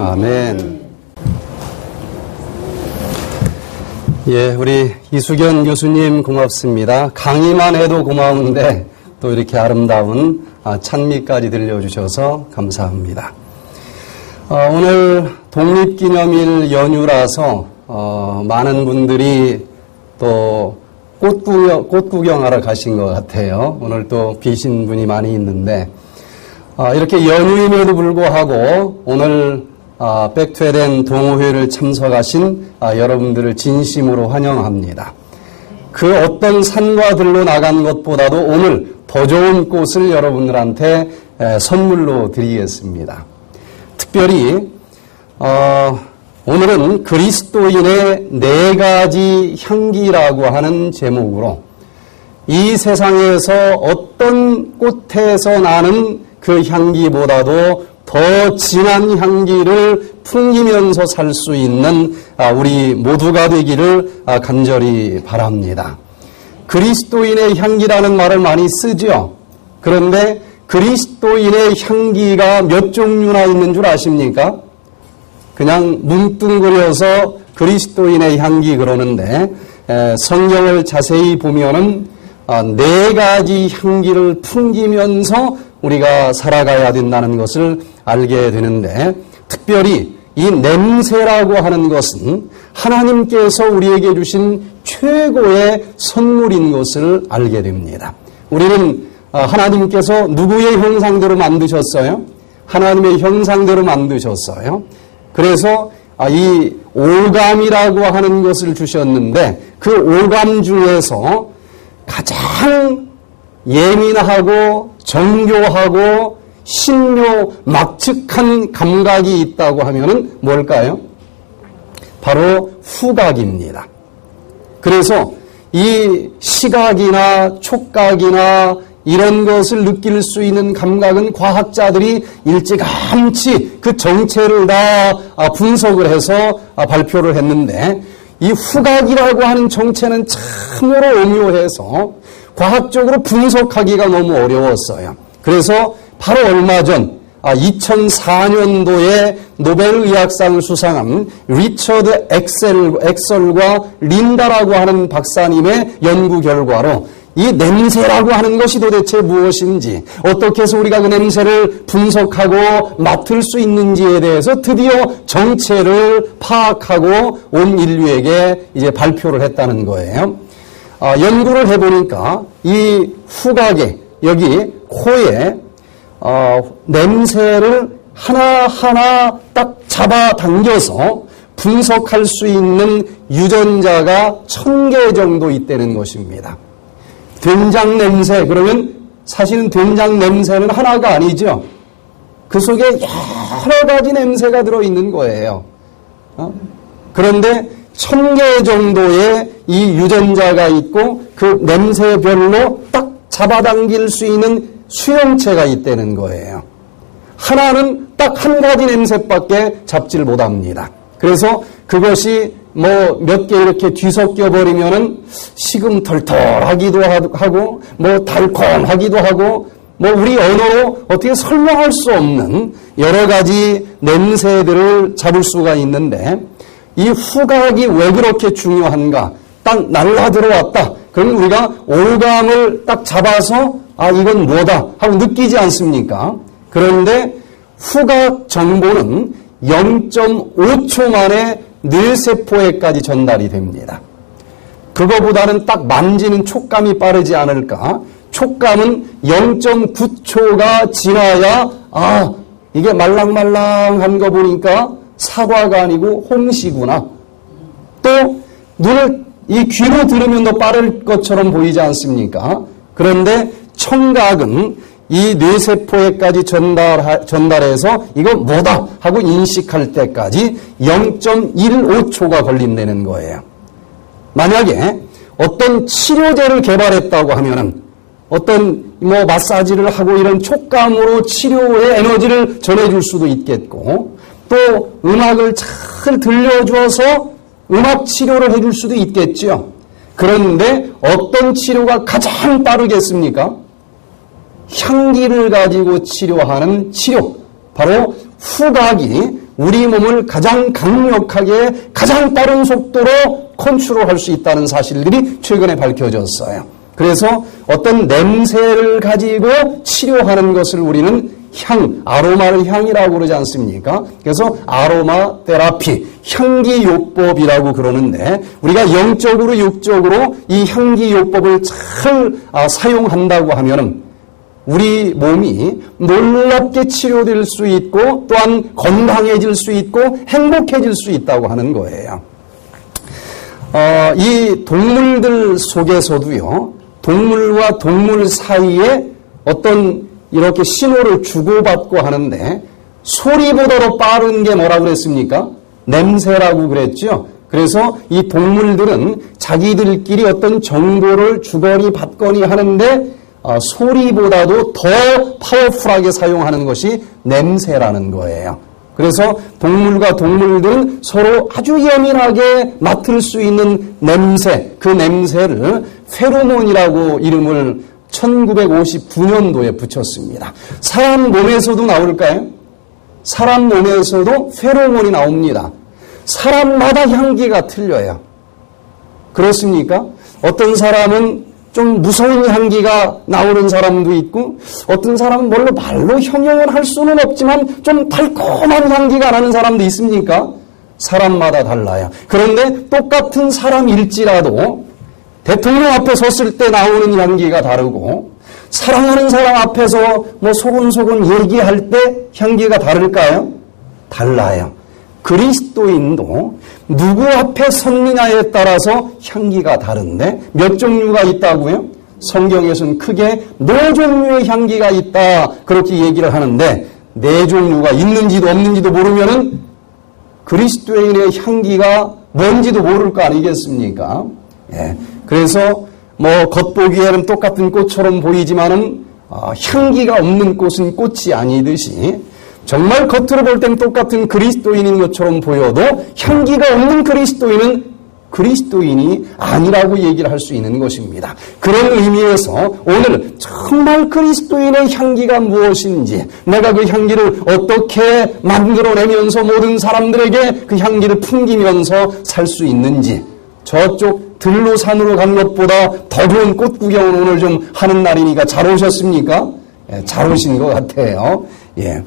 아멘. 예, 우리 이수견 교수님 고맙습니다. 강의만 해도 고마운데 또 이렇게 아름다운 찬미까지 들려주셔서 감사합니다. 오늘 독립기념일 연휴라서 많은 분들이 또 꽃 구경하러 가신 것 같아요. 오늘 또 비신 분이 많이 있는데 이렇게 연휴임에도 불구하고 오늘 백퇴된 동호회를 참석하신 여러분들을 진심으로 환영합니다. 그 어떤 산과 들로 나간 것보다도 오늘 더 좋은 꽃을 여러분들한테 선물로 드리겠습니다. 특별히 오늘은 그리스도인의 4가지 향기라고 하는 제목으로 이 세상에서 어떤 꽃에서 나는 그 향기보다도 더 진한 향기를 풍기면서 살 수 있는 우리 모두가 되기를 간절히 바랍니다. 그리스도인의 향기라는 말을 많이 쓰죠. 그런데 그리스도인의 향기가 몇 종류나 있는 줄 아십니까? 그냥 뭉뚱그려서 그리스도인의 향기 그러는데 성경을 자세히 보면은 4가지 향기를 풍기면서 우리가 살아가야 된다는 것을 알게 되는데, 특별히 이 냄새라고 하는 것은 하나님께서 우리에게 주신 최고의 선물인 것을 알게 됩니다. 우리는 하나님께서 누구의 형상대로 만드셨어요? 하나님의 형상대로 만드셨어요. 그래서 이 오감이라고 하는 것을 주셨는데 그 오감 중에서 가장 예민하고 정교하고 신묘 막측한 감각이 있다고 하면은 뭘까요? 바로 후각입니다. 그래서 이 시각이나 촉각이나 이런 것을 느낄 수 있는 감각은 과학자들이 일찌감치 그 정체를 다 분석을 해서 발표를 했는데, 이 후각이라고 하는 정체는 참으로 오묘해서 과학적으로 분석하기가 너무 어려웠어요. 그래서 바로 얼마 전 2004년도에 노벨의학상을 수상한 리처드 엑셀과 린다라고 하는 박사님의 연구 결과로 이 냄새라고 하는 것이 도대체 무엇인지, 어떻게 해서 우리가 그 냄새를 분석하고 맡을 수 있는지에 대해서 드디어 정체를 파악하고 온 인류에게 이제 발표를 했다는 거예요. 연구를 해보니까 이 후각에, 여기 코에 냄새를 하나하나 딱 잡아당겨서 분석할 수 있는 유전자가 1000개 정도 있다는 것입니다. 된장 냄새, 그러면 사실은 된장 냄새는 하나가 아니죠. 그 속에 여러 가지 냄새가 들어있는 거예요. 그런데 1000개 정도의 이 유전자가 있고 그 냄새별로 딱 잡아당길 수 있는 수용체가 있다는 거예요. 하나는 딱 한 가지 냄새밖에 잡지를 못합니다. 그래서 그것이 뭐 몇 개 이렇게 뒤섞여 버리면은 시금털털하기도 하고 뭐 달콤하기도 하고 뭐 우리 언어로 어떻게 설명할 수 없는 여러 가지 냄새들을 잡을 수가 있는데, 이 후각이 왜 그렇게 중요한가? 딱 날라 들어왔다. 그럼 우리가 오감을 딱 잡아서 이건 뭐다 하고 느끼지 않습니까? 그런데 후각 정보는 0.5초 만에 뇌세포에까지 전달이 됩니다. 그거보다는 딱 만지는 촉감이 빠르지 않을까? 촉감은 0.9초가 지나야 이게 말랑말랑한 거 보니까 사과가 아니고 홍시구나. 또 이 귀로 들으면 더 빠를 것처럼 보이지 않습니까? 그런데 청각은 이 뇌세포에까지 전달해서 이거 뭐다 하고 인식할 때까지 0.15초가 걸린다는 거예요. 만약에 어떤 치료제를 개발했다고 하면은 어떤 마사지를 하고 이런 촉감으로 치료의 에너지를 전해줄 수도 있겠고, 또 음악을 잘 들려줘서 음악 치료를 해줄 수도 있겠죠. 그런데 어떤 치료가 가장 빠르겠습니까? 향기를 가지고 치료하는 치료, 바로 후각이 우리 몸을 가장 강력하게 가장 빠른 속도로 컨트롤할 수 있다는 사실들이 최근에 밝혀졌어요. 그래서 어떤 냄새를 가지고 치료하는 것을 우리는 아로마를 향이라고 그러지 않습니까? 그래서 아로마 테라피, 향기요법이라고 그러는데 우리가 영적으로 육적으로 이 향기요법을 잘 사용한다고 하면은 우리 몸이 놀랍게 치료될 수 있고 또한 건강해질 수 있고 행복해질 수 있다고 하는 거예요. 이 동물들 속에서도요, 동물과 동물 사이에 어떤 이렇게 신호를 주고받고 하는데 소리보다도 빠른 게 뭐라고 그랬습니까? 냄새라고 그랬죠. 그래서 이 동물들은 자기들끼리 어떤 정보를 주거니 받거니 하는데 소리보다도 더 파워풀하게 사용하는 것이 냄새라는 거예요. 그래서 동물과 동물들은 서로 아주 예민하게 맡을 수 있는 냄새, 그 냄새를 페로몬이라고 이름을 1959년도에 붙였습니다. 사람 몸에서도 나올까요? 사람 몸에서도 페로몬이 나옵니다. 사람마다 향기가 틀려요. 그렇습니까? 어떤 사람은 좀 무서운 향기가 나오는 사람도 있고 어떤 사람은 말로 형용을 할 수는 없지만 좀 달콤한 향기가 나는 사람도 있습니까? 사람마다 달라요. 그런데 똑같은 사람일지라도 대통령 앞에 섰을 때 나오는 향기가 다르고 사랑하는 사람 앞에서 소곤소곤 얘기할 때 향기가 다를까요? 달라요. 그리스도인도 누구 앞에 섰느냐에 따라서 향기가 다른데 몇 종류가 있다고요? 성경에서는 크게 4종류의 향기가 있다 그렇게 얘기를 하는데 4종류가 있는지도 없는지도 모르면은 그리스도인의 향기가 뭔지도 모를 거 아니겠습니까? 예. 그래서 겉보기에는 똑같은 꽃처럼 보이지만은 향기가 없는 꽃은 꽃이 아니듯이 정말 겉으로 볼 땐 똑같은 그리스도인인 것처럼 보여도 향기가 없는 그리스도인은 그리스도인이 아니라고 얘기를 할 수 있는 것입니다. 그런 의미에서 오늘 정말 그리스도인의 향기가 무엇인지, 내가 그 향기를 어떻게 만들어내면서 모든 사람들에게 그 향기를 풍기면서 살 수 있는지, 저쪽 들로산으로 간 것보다 더 좋은 꽃 구경을 오늘 좀 하는 날이니까 잘 오셨습니까? 예, 잘 오신 것 같아요. 예.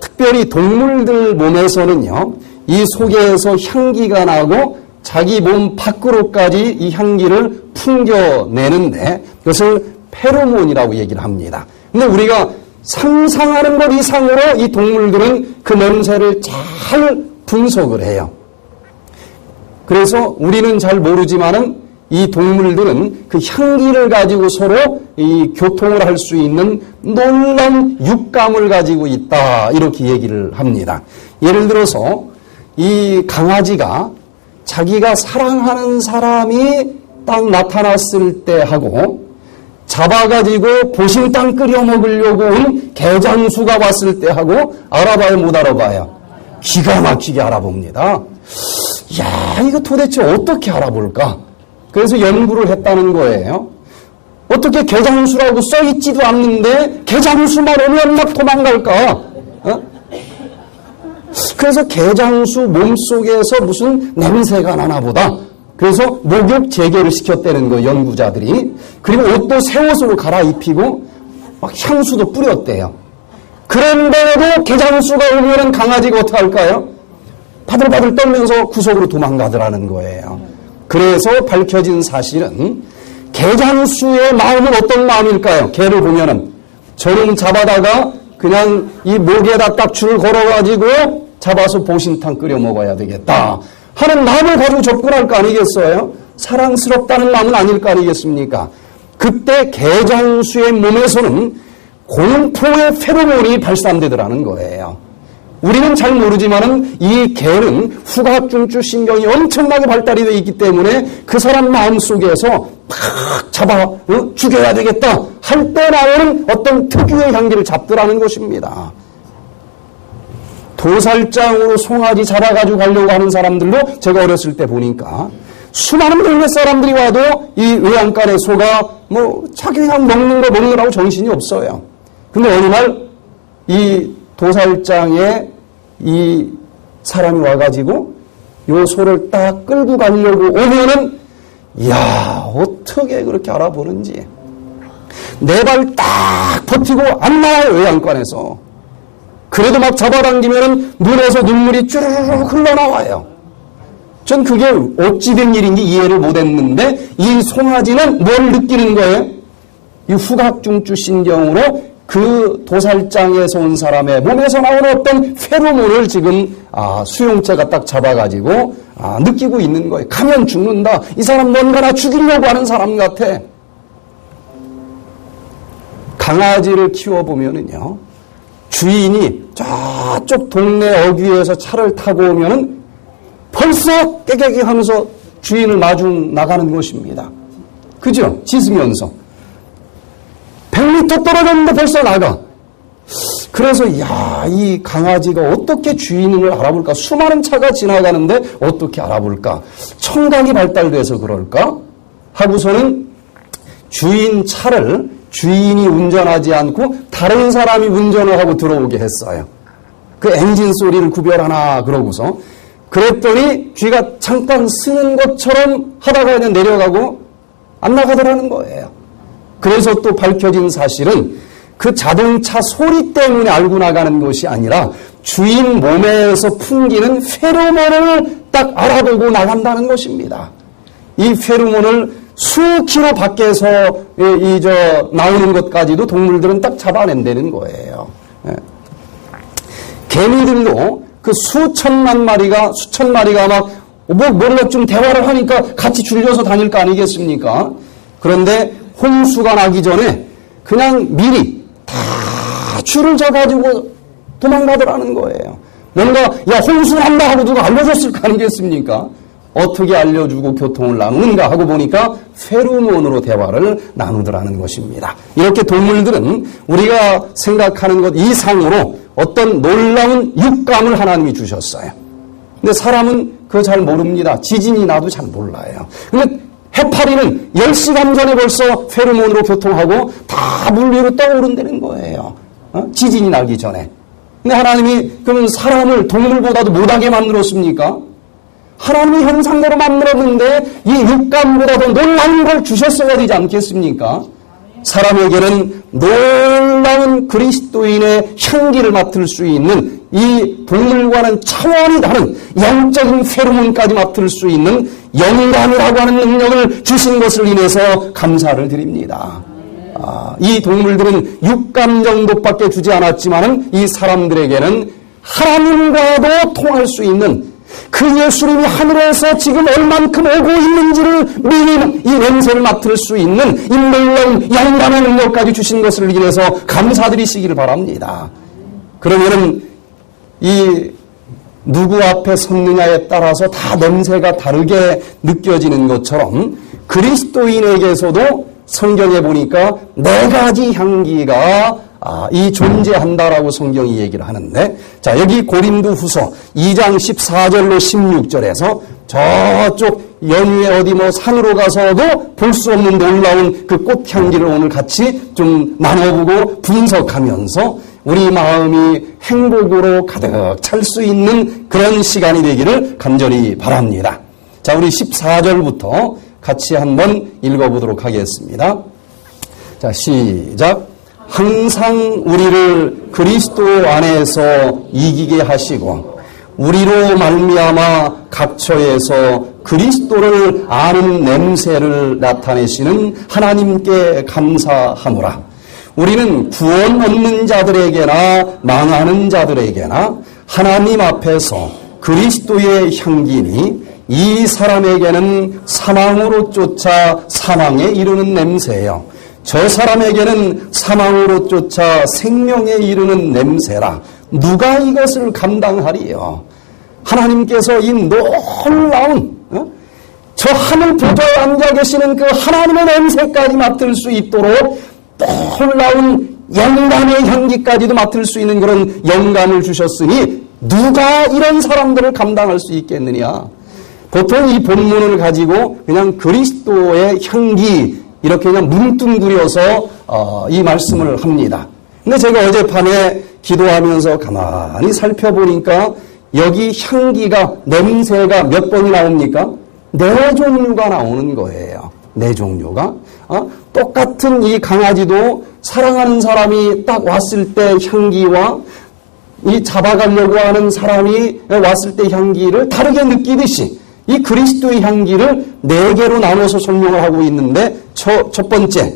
특별히 동물들 몸에서는요, 이 속에서 향기가 나고 자기 몸 밖으로까지 이 향기를 풍겨내는데 그것을 페로몬이라고 얘기를 합니다. 근데 우리가 상상하는 것 이상으로 이 동물들은 그 냄새를 잘 분석을 해요. 그래서 우리는 잘 모르지만은 이 동물들은 그 향기를 가지고 서로 이 교통을 할 수 있는 놀라운 육감을 가지고 있다. 이렇게 얘기를 합니다. 예를 들어서 이 강아지가 자기가 사랑하는 사람이 딱 나타났을 때 하고 잡아가지고 보신탕 끓여 먹으려고 온 개장수가 왔을 때 하고 알아봐요, 못 알아봐요? 기가 막히게 알아봅니다. 야, 이거 도대체 어떻게 알아볼까? 그래서 연구를 했다는 거예요. 어떻게 개장수라고 써있지도 않는데 개장수만 오면 막 도망갈까? 그래서 개장수 몸속에서 무슨 냄새가 나나 보다. 그래서 목욕 재개를 시켰다는 거예요, 연구자들이. 그리고 옷도 새 옷으로 갈아입히고 막 향수도 뿌렸대요. 그런데도 개장수가 오면 강아지가 어떻게 할까요? 바들바들 떨면서 구석으로 도망가더라는 거예요. 그래서 밝혀진 사실은 개장수의 마음은 어떤 마음일까요? 개를 보면은 저는 잡아다가 그냥 이 목에다 딱 줄 걸어가지고 잡아서 보신탕 끓여 먹어야 되겠다 하는 마음을 가지고 접근할 거 아니겠어요? 사랑스럽다는 마음은 아닐 거 아니겠습니까? 그때 개장수의 몸에서는 공포의 페로몬이 발산되더라는 거예요. 우리는 잘 모르지만은 이 개는 후각중추 신경이 엄청나게 발달이 되어 있기 때문에 그 사람 마음속에서 팍 잡아 죽여야 되겠다 할 때 나오는 어떤 특유의 향기를 잡더라는 것입니다. 도살장으로 송아지 잡아가지고 가려고 하는 사람들도 제가 어렸을 때 보니까 수많은 동네 사람들이 와도 이 외양간의 소가 자기 그냥 먹는 거 먹느라고 정신이 없어요. 근데 어느 날 이 도살장에 이 사람이 와가지고 요 소를 딱 끌고 가려고 오면은 이야 어떻게 그렇게 알아보는지 네 발 딱 버티고 안 나와요. 외양간에서. 그래도 막 잡아당기면은 눈에서 눈물이 쭈르르 흘러나와요. 전 그게 어찌 된 일인지 이해를 못했는데 이 송아지는 뭘 느끼는 거예요? 이 후각중추 신경으로 그 도살장에서 온 사람의 몸에서 나오는 어떤 페로몬을 지금 수용체가 딱 잡아가지고 느끼고 있는 거예요. 가면 죽는다. 이 사람 뭔가 나 죽이려고 하는 사람 같아. 강아지를 키워보면은요, 주인이 저쪽 동네 어귀에서 차를 타고 오면은 벌써 깨개기 하면서 주인을 마중 나가는 것입니다. 그죠? 짖으면서. 100m 떨어졌는데 벌써 나가. 그래서 이 강아지가 어떻게 주인을 알아볼까? 수많은 차가 지나가는데 어떻게 알아볼까? 청각이 발달돼서 그럴까? 하고서는 주인 차를 주인이 운전하지 않고 다른 사람이 운전을 하고 들어오게 했어요. 그 엔진 소리를 구별하나 그러고서 그랬더니 쥐가 잠깐 쓰는 것처럼 하다가 그냥 내려가고 안 나가더라는 거예요. 그래서 또 밝혀진 사실은 그 자동차 소리 때문에 알고 나가는 것이 아니라 주인 몸에서 풍기는 페로몬을 딱 알아보고 나간다는 것입니다. 이 페로몬을 수킬로 밖에서 나오는 것까지도 동물들은 딱 잡아낸다는 거예요. 개미들도 그 수천만 마리가 막 뭘로 좀 대화를 하니까 같이 줄려서 다닐 거 아니겠습니까? 그런데 홍수가 나기 전에 그냥 미리 다 줄을 져가지고 도망가더라는 거예요. 뭔가 홍수 난다 하고 누가 알려줬을 거 아니겠습니까? 어떻게 알려주고 교통을 나누는가 하고 보니까 페로몬으로 대화를 나누더라는 것입니다. 이렇게 동물들은 우리가 생각하는 것 이상으로 어떤 놀라운 육감을 하나님이 주셨어요. 근데 사람은 그거 잘 모릅니다. 지진이 나도 잘 몰라요. 근데 해파리는 10시간 전에 벌써 페로몬으로 교통하고 다 물 위로 떠오른다는 거예요. 지진이 나기 전에. 근데 하나님이 그러면 사람을 동물보다도 못하게 만들었습니까? 하나님이 형상대로 만들었는데 이 육감보다도 놀라운 걸 주셨어야 되지 않겠습니까? 사람에게는 놀라운 그리스도인의 향기를 맡을 수 있는 이 동물과는 차원이 다른 영적인 페로몬까지 맡을 수 있는 영감이라고 하는 능력을 주신 것을 인해서 감사를 드립니다. 이 동물들은 육감 정도밖에 주지 않았지만은 이 사람들에게는 하나님과도 통할 수 있는 그 예수님이 하늘에서 지금 얼만큼 오고 있는지를 미리 이 냄새를 맡을 수 있는 이 놀라운 영감의 능력까지 주신 것을 인해서 감사드리시기를 바랍니다. 그러면은 이 누구 앞에 섰느냐에 따라서 다 냄새가 다르게 느껴지는 것처럼 그리스도인에게서도 성경에 보니까 4가지 향기가 이 존재한다라고 성경이 얘기를 하는데, 자, 여기 고린도후서 2장 14절로 16절에서 저쪽 연휴에 어디 산으로 가서도 볼 수 없는 놀라운 그 꽃향기를 오늘 같이 좀 나눠보고 분석하면서 우리 마음이 행복으로 가득 찰 수 있는 그런 시간이 되기를 간절히 바랍니다. 자, 우리 14절부터 같이 한번 읽어보도록 하겠습니다. 자, 시작. 항상 우리를 그리스도 안에서 이기게 하시고 우리로 말미암아 각처에서 그리스도를 아는 냄새를 나타내시는 하나님께 감사하노라. 우리는 구원 얻는 자들에게나 망하는 자들에게나 하나님 앞에서 그리스도의 향기니 이 사람에게는 사망으로 쫓아 사망에 이르는 냄새요, 저 사람에게는 사망으로 쫓아 생명에 이르는 냄새라. 누가 이것을 감당하리요? 하나님께서 이 놀라운 저 하늘 보좌에 앉아 계시는 그 하나님의 냄새까지 맡을 수 있도록 놀라운 영감의 향기까지도 맡을 수 있는 그런 영감을 주셨으니 누가 이런 사람들을 감당할 수 있겠느냐? 보통 이 본문을 가지고 그냥 그리스도의 향기 이렇게 그냥 뭉뚱그려서 이 말씀을 합니다. 근데 제가 어젯밤에 기도하면서 가만히 살펴보니까 여기 향기가, 냄새가 몇 번이 나옵니까? 4종류가 나오는 거예요. 4종류가. 똑같은 이 강아지도 사랑하는 사람이 딱 왔을 때 향기와 이 잡아가려고 하는 사람이 왔을 때 향기를 다르게 느끼듯이 이 그리스도의 향기를 4개로 나눠서 설명을 하고 있는데 첫 번째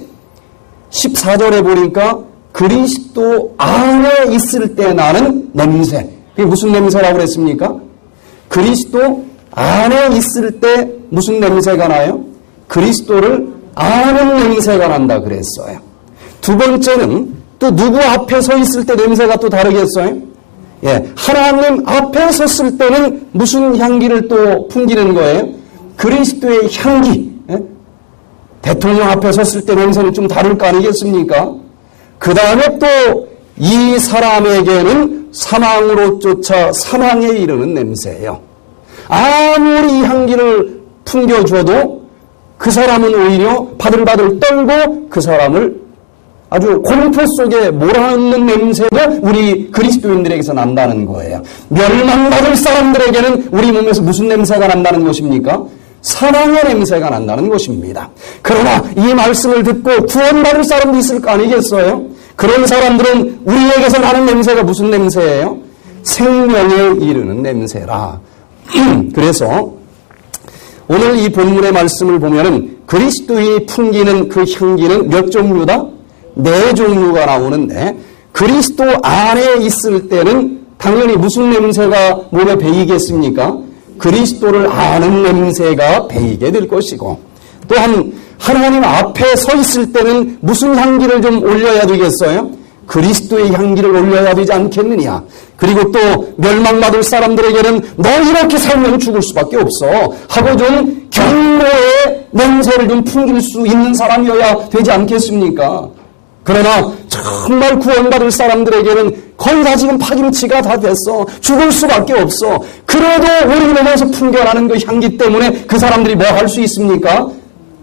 14절에 보니까 그리스도 안에 있을 때 나는 냄새. 그게 무슨 냄새라고 그랬습니까? 그리스도 안에 있을 때 무슨 냄새가 나요? 그리스도를 아는 냄새가 난다 그랬어요. 두 번째는 또 누구 앞에 서 있을 때 냄새가 또 다르겠어요? 예, 하나님 앞에 섰을 때는 무슨 향기를 또 풍기는 거예요? 그리스도의 향기. 예? 대통령 앞에 섰을 때 냄새는 좀 다를 거 아니겠습니까? 그 다음에 또 이 사람에게는 사망으로 쫓아 사망에 이르는 냄새예요. 아무리 향기를 풍겨줘도 그 사람은 오히려 바들바들 떨고 그 사람을 아주 공포 속에 몰아넣는 냄새가 우리 그리스도인들에게서 난다는 거예요. 멸망받을 사람들에게는 우리 몸에서 무슨 냄새가 난다는 것입니까? 사망의 냄새가 난다는 것입니다. 그러나 이 말씀을 듣고 구원받을 사람도 있을 거 아니겠어요? 그런 사람들은 우리에게서 나는 냄새가 무슨 냄새예요? 생명에 이르는 냄새라. 그래서 오늘 이 본문의 말씀을 보면은 그리스도인이 풍기는 그 향기는 몇 종류다? 4종류가 나오는데 그리스도 안에 있을 때는 당연히 무슨 냄새가 몸에 배이겠습니까? 그리스도를 아는 냄새가 배이게 될 것이고 또한 하나님 앞에 서 있을 때는 무슨 향기를 좀 올려야 되겠어요? 그리스도의 향기를 올려야 되지 않겠느냐. 그리고 또 멸망받을 사람들에게는 너 이렇게 살면 죽을 수밖에 없어 하고 좀 경고의 냄새를 좀 풍길 수 있는 사람이어야 되지 않겠습니까? 그러나 정말 구원받을 사람들에게는 거의 다 지금 파김치가 다 됐어. 죽을 수밖에 없어. 그래도 우리 몸에서 풍겨나는 그 향기 때문에 그 사람들이 뭐 할 수 있습니까?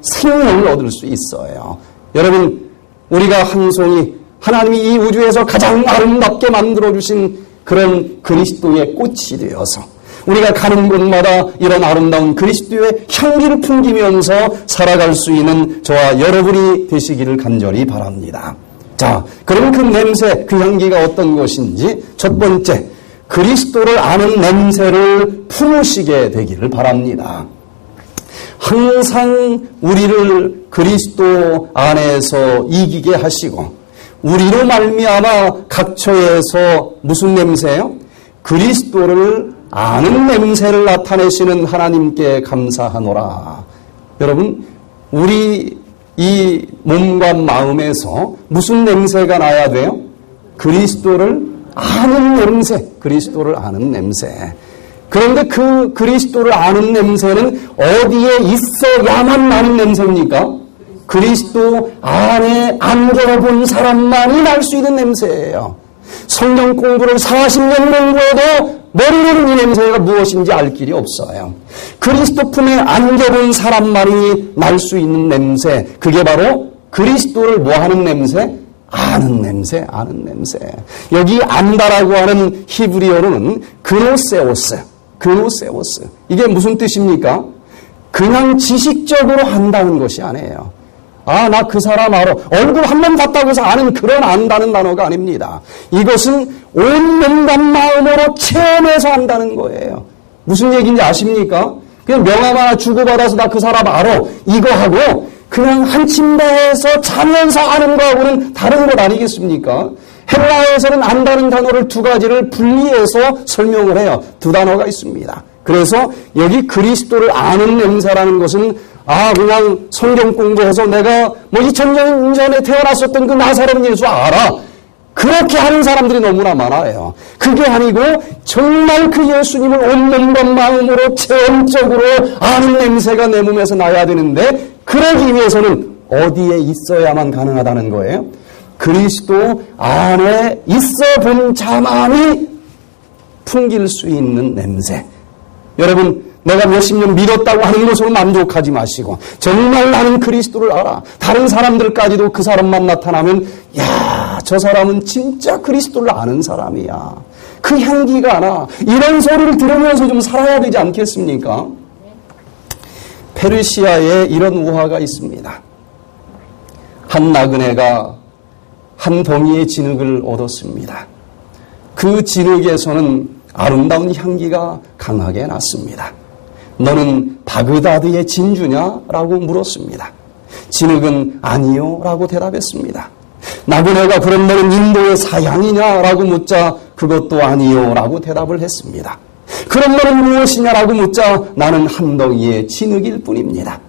생명을 얻을 수 있어요. 여러분, 우리가 한 송이 하나님이 이 우주에서 가장 아름답게 만들어주신 그런 그리스도의 꽃이 되어서 우리가 가는 곳마다 이런 아름다운 그리스도의 향기를 풍기면서 살아갈 수 있는 저와 여러분이 되시기를 간절히 바랍니다. 자, 그럼 그 냄새, 그 향기가 어떤 것인지 첫 번째, 그리스도를 아는 냄새를 품으시게 되기를 바랍니다. 항상 우리를 그리스도 안에서 이기게 하시고 우리로 말미암아 각처에서 무슨 냄새요? 그리스도를 아는 냄새를 나타내시는 하나님께 감사하노라. 여러분, 우리 이 몸과 마음에서 무슨 냄새가 나야 돼요? 그리스도를 아는 냄새, 그리스도를 아는 냄새. 그런데 그 그리스도를 아는 냄새는 어디에 있어야만 나는 냄새입니까? 그리스도 안에 안겨본 사람만이 날 수 있는 냄새예요. 성경 공부를 40년 공부해도 모르는 이 냄새가 무엇인지 알 길이 없어요. 그리스도 품에 안겨본 사람만이 날 수 있는 냄새, 그게 바로 그리스도를 뭐하는 냄새? 아는 냄새, 아는 냄새. 여기 안다라고 하는 히브리어로는 그노세오스, 그노세오스. 이게 무슨 뜻입니까? 그냥 지식적으로 안다는 것이 아니에요. 아, 나 그 사람 알아. 얼굴 한 번 봤다고 해서 아는 그런 안다는 단어가 아닙니다. 이것은 온 몸과 마음으로 체험해서 안다는 거예요. 무슨 얘기인지 아십니까? 그냥 명함 하나 주고받아서 나 그 사람 알아. 이거 하고 그냥 한 침대에서 자면서 아는 거하고는 다른 것 아니겠습니까? 헬라어에서는 안다는 단어를 두 가지를 분리해서 설명을 해요. 두 단어가 있습니다. 그래서 여기 그리스도를 아는 냄새라는 것은 그냥 성경 공부해서 내가 2000년 전에 태어났었던 그 나사렛 예수 알아. 그렇게 하는 사람들이 너무나 많아요. 그게 아니고 정말 그 예수님을 온 몸과 마음으로 체험적으로 아는 냄새가 내 몸에서 나야 되는데 그러기 위해서는 어디에 있어야만 가능하다는 거예요? 그리스도 안에 있어 본 자만이 풍길 수 있는 냄새. 여러분, 내가 몇십 년 믿었다고 하는 것으로 만족하지 마시고 정말 나는 그리스도를 알아. 다른 사람들까지도 그 사람만 나타나면 야, 저 사람은 진짜 그리스도를 아는 사람이야. 그 향기가 나. 이런 소리를 들으면서 좀 살아야 되지 않겠습니까? 페르시아에 이런 우화가 있습니다. 한 나그네가 한 덩이의 진흙을 얻었습니다. 그 진흙에서는 아름다운 향기가 강하게 났습니다. 너는 바그다드의 진주냐? 라고 물었습니다. 진흙은 아니요 라고 대답했습니다. 나그네가 그럼 너는 인도의 사양이냐? 라고 묻자 그것도 아니요 라고 대답을 했습니다. 그럼 너는 무엇이냐라고 묻자 나는 한 덩이의 진흙일 뿐입니다.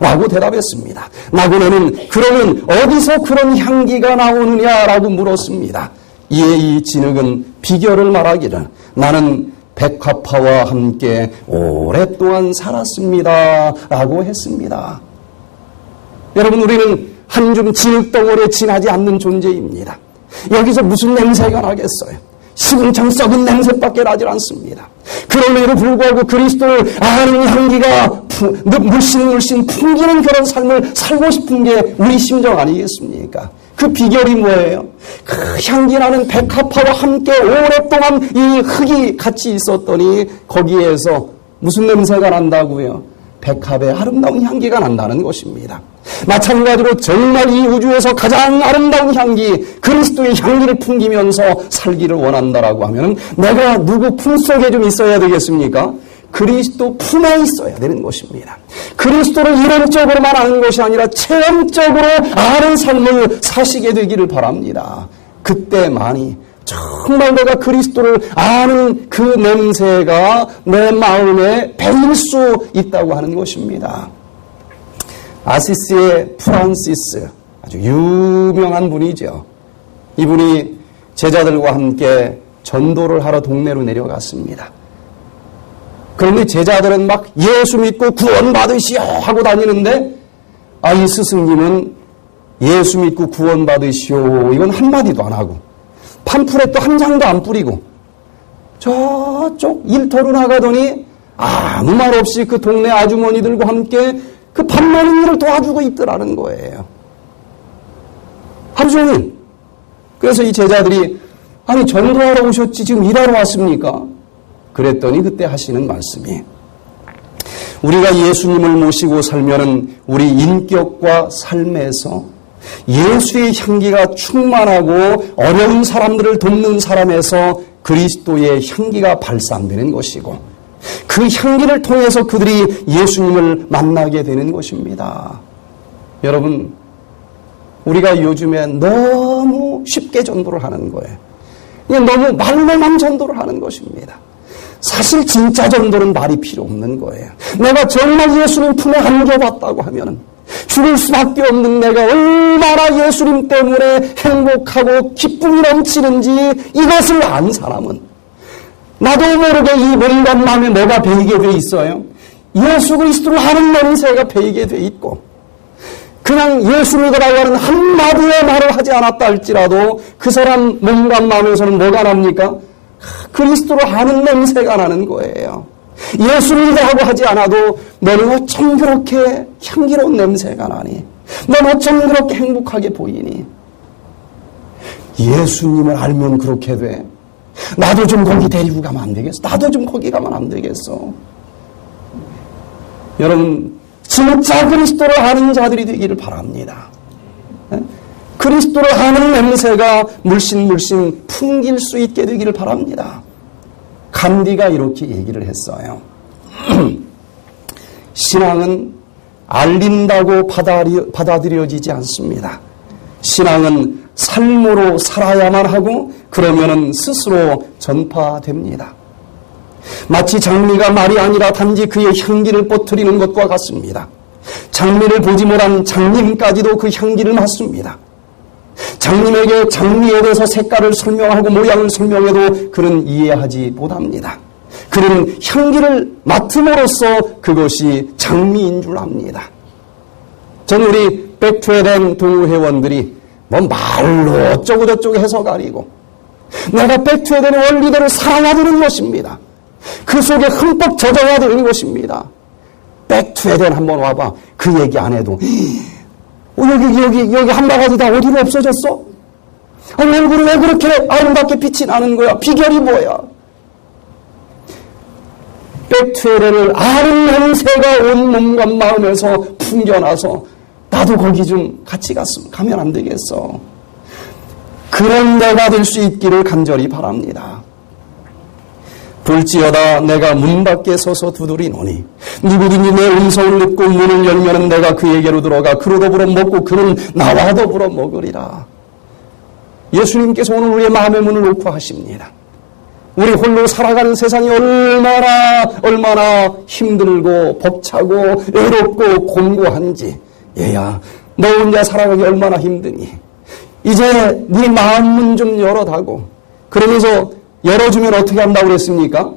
라고 대답했습니다. 나그네는 그러면 어디서 그런 향기가 나오느냐라고 물었습니다. 이에 이 진흙은 비결을 말하기를 나는 백합화와 함께 오랫동안 살았습니다. 라고 했습니다. 여러분, 우리는 한 줌 진흙덩어리에 지나지 않는 존재입니다. 여기서 무슨 냄새가 나겠어요? 시궁창 썩은 냄새밖에 나질 않습니다. 그럼에도 불구하고 그리스도를 아는 향기가 물씬 풍기는 그런 삶을 살고 싶은 게 우리 심정 아니겠습니까? 그 비결이 뭐예요? 그 향기 나는 백합화와 함께 오랫동안 이 흙이 같이 있었더니 거기에서 무슨 냄새가 난다고요? 백합의 아름다운 향기가 난다는 것입니다. 마찬가지로 정말 이 우주에서 가장 아름다운 향기, 그리스도의 향기를 풍기면서 살기를 원한다라고 하면 내가 누구 품속에 좀 있어야 되겠습니까? 그리스도 품에 있어야 되는 것입니다. 그리스도를 이론적으로만 아는 것이 아니라 체험적으로 아는 삶을 사시게 되기를 바랍니다. 그때만이 정말 내가 그리스도를 아는 그 냄새가 내 마음에 배일 수 있다고 하는 것입니다. 아시시의 프란시스, 아주 유명한 분이죠. 이분이 제자들과 함께 전도를 하러 동네로 내려갔습니다. 그런데 제자들은 막 예수 믿고 구원 받으시오 하고 다니는데 이 스승님은 예수 믿고 구원 받으시오 이건 한마디도 안 하고 팜프렛도 한 장도 안 뿌리고 저쪽 일터로 나가더니 아무 말 없이 그 동네 아주머니들과 함께 그 밥 먹는 일을 도와주고 있더라는 거예요. 하루 종일. 그래서 이 제자들이 아니 전도하러 오셨지 지금 일하러 왔습니까? 그랬더니 그때 하시는 말씀이 우리가 예수님을 모시고 살면은 우리 인격과 삶에서 예수의 향기가 충만하고 어려운 사람들을 돕는 사람에서 그리스도의 향기가 발산되는 것이고 그 향기를 통해서 그들이 예수님을 만나게 되는 것입니다. 여러분, 우리가 요즘에 너무 쉽게 전도를 하는 거예요. 너무 말로만 전도를 하는 것입니다. 사실 진짜 전도는 말이 필요 없는 거예요. 내가 정말 예수님 품에 안겨봤다고 하면은 죽을 수밖에 없는 내가 얼마나 예수님 때문에 행복하고 기쁨이 넘치는지 이것을 안 사람은 나도 모르게 이 몸과 마음에 뭐가 배이게 돼 있어요. 예수 그리스도를 아는 냄새가 배이게 돼 있고 그냥 예수 믿으라고 하는 한마디의 말을 하지 않았다 할지라도 그 사람 몸과 마음에서는 뭐가 납니까? 그리스도를 아는 냄새가 나는 거예요. 예수 믿으라고 하지 않아도 너는 어쩜 그렇게 향기로운 냄새가 나니? 넌 어쩜 그렇게 행복하게 보이니? 예수님을 알면 그렇게 돼. 나도 좀 거기 데리고 가면 안 되겠어? 나도 좀 거기 가면 안 되겠어? 여러분, 진짜 그리스도를 아는 자들이 되기를 바랍니다. 그리스도를 아는 냄새가 물씬 풍길 수 있게 되기를 바랍니다. 간디가 이렇게 얘기를 했어요. 신앙은 알린다고 받아들여지지 않습니다. 신앙은 삶으로 살아야만 하고 그러면은 스스로 전파됩니다. 마치 장미가 말이 아니라 단지 그의 향기를 뻗트리는 것과 같습니다. 장미를 보지 못한 장님까지도 그 향기를 맡습니다. 장님에게 장미에 대해서 색깔을 설명하고 모양을 설명해도 그는 이해하지 못합니다. 그는 향기를 맡음으로써 그것이 장미인 줄 압니다. 저는 우리 백투에덴 동호 회원들이 뭐 말로 어쩌고 저쩌고 해서가 아니고 내가 백투에덴의 원리대로 살아야 되는 것입니다. 그 속에 흠뻑 젖어야 되는 것입니다. 백투에덴 한번 와봐. 그 얘기 안 해도 여기 한 바가지 다 어디로 없어졌어? 얼굴이 왜 그렇게 아름답게 빛이 나는 거야? 비결이 뭐야? 베투엘을 아는 냄새가 온 몸과 마음에서 풍겨나서 나도 거기 좀 같이 가면 안 되겠어. 그런 내가 될 수 있기를 간절히 바랍니다. 볼지어다 내가 문 밖에 서서 두드리노니 누구든지 내 음성을 듣고 문을 열면 내가 그에게로 들어가 그로 더불어 먹고 그는 나와 더불어 먹으리라. 예수님께서 오늘 우리의 마음의 문을 놓고 하십니다. 우리 홀로 살아가는 세상이 얼마나 힘들고 벅차고 외롭고 공고한지, 얘야 너 혼자 살아가기 얼마나 힘드니? 이제 네 마음 문 좀 열어다고. 그러면서 열어주면 어떻게 한다고 그랬습니까?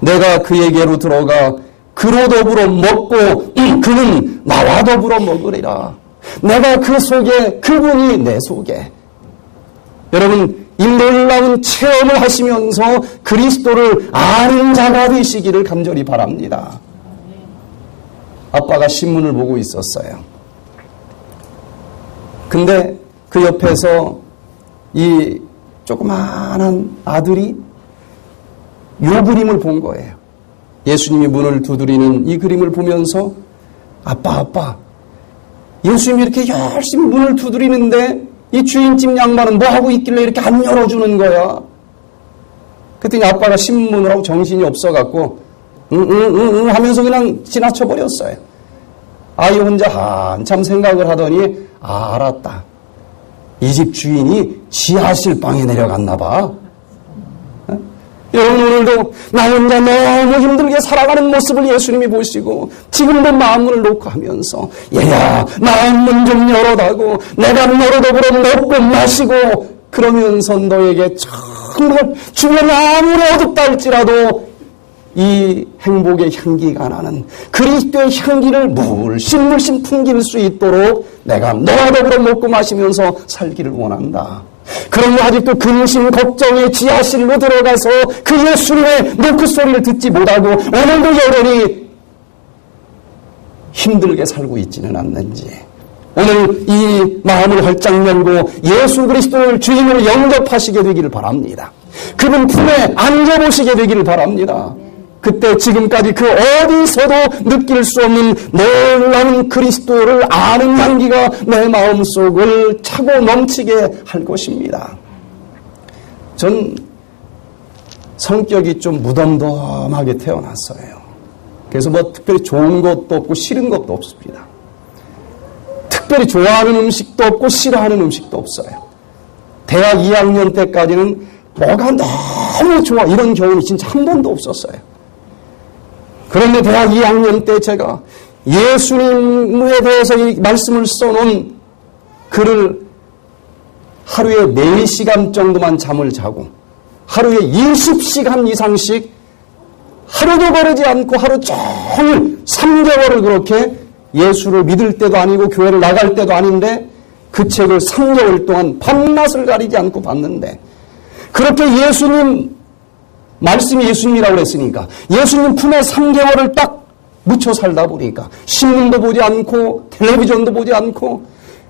내가 그에게로 들어가 그로 더불어 먹고 그는 나와 더불어 먹으리라. 내가 그 속에, 그분이 내 속에. 여러분, 이 놀라운 체험을 하시면서 그리스도를 아는 자가 되시기를 간절히 바랍니다. 아빠가 신문을 보고 있었어요. 근데 그 옆에서 이 조그마한 아들이 요 그림을 본 거예요. 예수님이 문을 두드리는 이 그림을 보면서 아빠 예수님이 이렇게 열심히 문을 두드리는데 이 주인집 양반은 뭐하고 있길래 이렇게 안 열어주는 거야? 그랬더니 아빠가 신문을 하고 정신이 없어갖고 응 하면서 그냥 지나쳐버렸어요. 아이 혼자 한참 생각을 하더니 알았다. 이 집 주인이 지하실 방에 내려갔나 봐. 여러분, 오늘도 나 혼자 너무 힘들게 살아가는 모습을 예수님이 보시고 지금도 마음을 놓고 하면서 얘야 마음 문 좀 열어다고 내가 너로 더불어 먹고 마시고 그러면서 너에게 정말 주변이 아무리 어둡다 할지라도 이 행복의 향기가 나는 그리스도의 향기를 물씬 풍길 수 있도록 내가 너와 더불어 먹고 마시면서 살기를 원한다. 그러면 아직도 근심 걱정의 지하실로 들어가서 그 예수님의 노크소리를 듣지 못하고 오늘도 여전히 힘들게 살고 있지는 않는지, 오늘 이 마음을 활짝 열고 예수 그리스도를 주인으로 영접하시게 되기를 바랍니다. 그분 품에 앉아보시게 되기를 바랍니다. 그때 지금까지 그 어디서도 느낄 수 없는 놀라운 그리스도를 아는 향기가 내 마음속을 차고 넘치게 할 것입니다. 전 성격이 좀 무덤덤하게 태어났어요. 그래서 뭐 특별히 좋은 것도 없고 싫은 것도 없습니다. 특별히 좋아하는 음식도 없고 싫어하는 음식도 없어요. 대학 2학년 때까지는 뭐가 너무 좋아 이런 경험이 진짜 한 번도 없었어요. 그런데 대학 2학년 때 제가 예수님에 대해서 이 말씀을 써놓은 글을 하루에 4시간 정도만 잠을 자고 하루에 20시간 이상씩 하루도 거르지 않고 하루 종일 3개월을 그렇게 예수를 믿을 때도 아니고 교회를 나갈 때도 아닌데 그 책을 3개월 동안 밤낮을 가리지 않고 봤는데, 그렇게 예수님 말씀이 예수님이라고 그랬으니까 예수님 품에 3개월을 딱 묻혀 살다 보니까 신문도 보지 않고 텔레비전도 보지 않고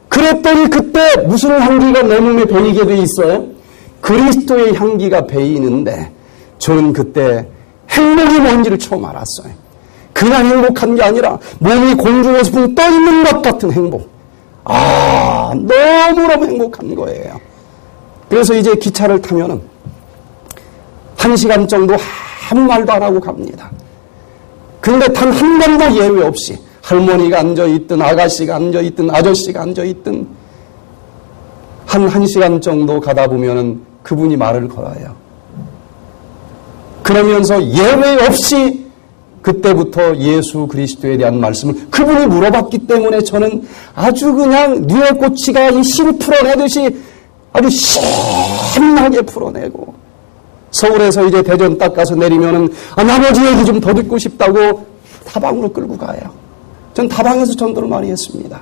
그랬더니 그때 무슨 향기가 내 몸에 배이게 돼 있어요? 그리스도의 향기가 배이는데 저는 그때 행복이 뭔지를 처음 알았어요. 그냥 행복한 게 아니라 몸이 공중에서 붕 떠있는 것 같은 행복. 너무너무 행복한 거예요. 그래서 이제 기차를 타면은 1시간 정도 아무 말도 안 하고 갑니다. 근데 단 한 번도 예외 없이 할머니가 앉아있든 아가씨가 앉아있든 아저씨가 앉아있든 한 1시간 정도 가다 보면은 그분이 말을 걸어요. 그러면서 예외 없이 그때부터 예수 그리스도에 대한 말씀을 그분이 물어봤기 때문에 저는 아주 그냥 뉘에 꼬치가 이 실 풀어내듯이 아주 신나게 풀어내고, 서울에서 이제 대전 딱 가서 내리면은 나머지 얘기 좀 더 듣고 싶다고 다방으로 끌고 가요. 전 다방에서 전도를 많이 했습니다.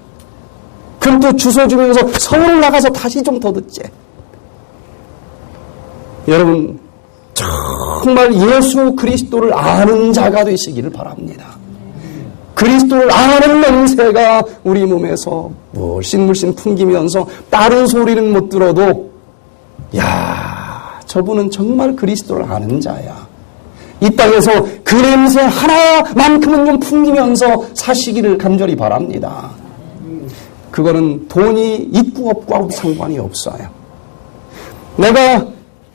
그럼 또 주소 주면서 서울을 나가서 다시 좀 더 듣지. 여러분, 정말 예수 그리스도를 아는 자가 되시기를 바랍니다. 그리스도를 아는 냄새가 우리 몸에서 물씬 풍기면서 다른 소리는 못 들어도 야, 저분은 정말 그리스도를 아는 자야. 이 땅에서 그 냄새 하나만큼은 좀 풍기면서 사시기를 간절히 바랍니다. 그거는 돈이 있고 없고 상관이 없어요. 내가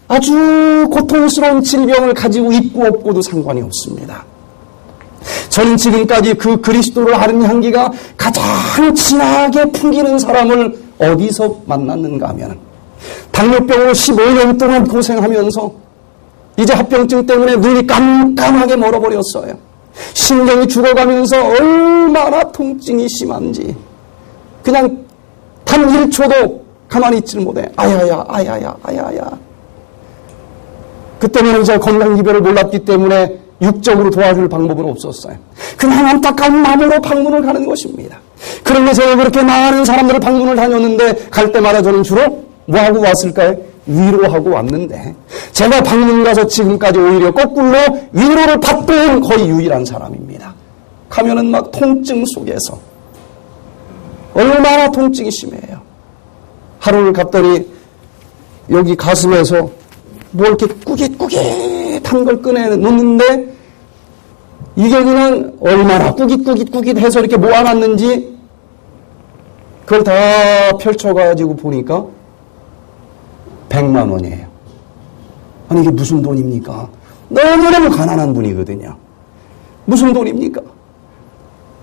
아주 고통스러운 질병을 가지고 있고 없고도 상관이 없습니다. 저는 지금까지 그 그리스도를 아는 향기가 가장 진하게 풍기는 사람을 어디서 만났는가 하면 당뇨병으로 15년 동안 고생하면서 이제 합병증 때문에 눈이 깜깜하게 멀어버렸어요. 신경이 죽어가면서 얼마나 통증이 심한지 그냥 단 1초도 가만히 있질 못해. 아야야. 그때는 제가 건강기별을 몰랐기 때문에 육적으로 도와줄 방법은 없었어요. 그냥 안타까운 마음으로 방문을 가는 것입니다. 그런데 제가 그렇게 많은 사람들을 방문을 다녔는데 갈 때마다 저는 주로 뭐하고 왔을까요? 위로하고 왔는데 제가 방문 가서 지금까지 오히려 거꾸로 위로를 받던 거의 유일한 사람입니다. 가면은 막 통증 속에서 얼마나 통증이 심해요. 하루를 갔더니 여기 가슴에서 뭐 이렇게 꾸깃꾸깃한 걸 꺼내 놓는데 이게 그냥 얼마나 꾸깃해서 이렇게 모아놨는지 그걸 다 펼쳐가지고 보니까 100만 원이에요. 아니 이게 무슨 돈입니까? 너무너무 가난한 분이거든요. 무슨 돈입니까?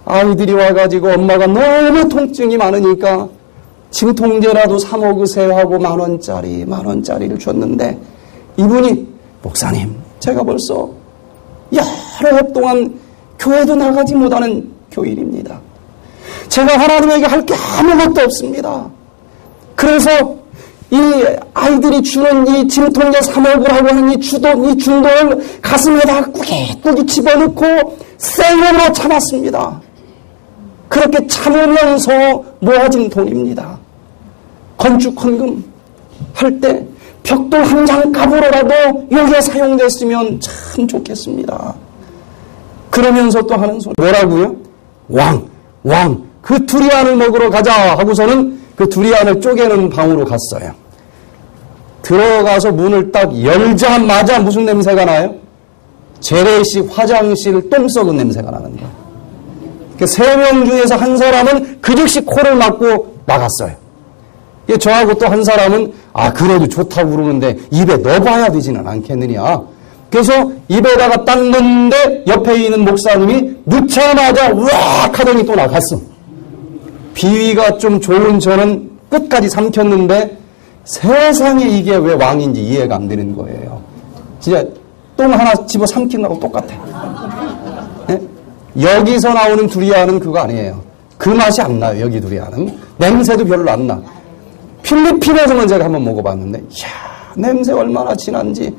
아이들이 와가지고 엄마가 너무 통증이 많으니까 진통제라도 사 먹으세요 하고 만 원짜리를 줬는데 이분이 목사님 제가 벌써 여러 해 동안 교회도 나가지 못하는 교인입니다. 제가 하나님에게 할 게 아무것도 없습니다. 그래서 이 아이들이 주는 이 진통제 사 먹으라고 하는 이 중독을 가슴에다 꾸깃꾸깃 집어넣고 생으로 참았습니다. 그렇게 참으면서 모아진 돈입니다. 건축헌금 할 때 벽돌 한 장 값으로라도 여기에 사용됐으면 참 좋겠습니다. 그러면서 또 하는 소리 뭐라고요? 왕 그 두리안을 먹으러 가자 하고서는 그 두리안을 쪼개는 방으로 갔어요. 들어가서 문을 딱 열자마자 무슨 냄새가 나요? 재래식 화장실 똥 썩은 냄새가 나는 거예요. 3명 중에서 한 사람은 그 즉시 코를 막고 나갔어요. 저하고 또 한 사람은 그래도 좋다고 그러는데 입에 넣어봐야 되지는 않겠느냐. 그래서 입에다가 딱 넣는데 옆에 있는 목사님이 넣자마자 우악 하더니 또 나갔어. 비위가 좀 좋은 저는 끝까지 삼켰는데 세상에 이게 왜 왕인지 이해가 안 되는 거예요. 진짜 똥 하나 집어 삼키는 거하고 똑같아. 네? 여기서 나오는 두리안은 그거 아니에요. 그 맛이 안 나요. 여기 두리안은. 냄새도 별로 안 나. 필리핀에서만 제가 한번 먹어봤는데 이야 냄새 얼마나 진한지.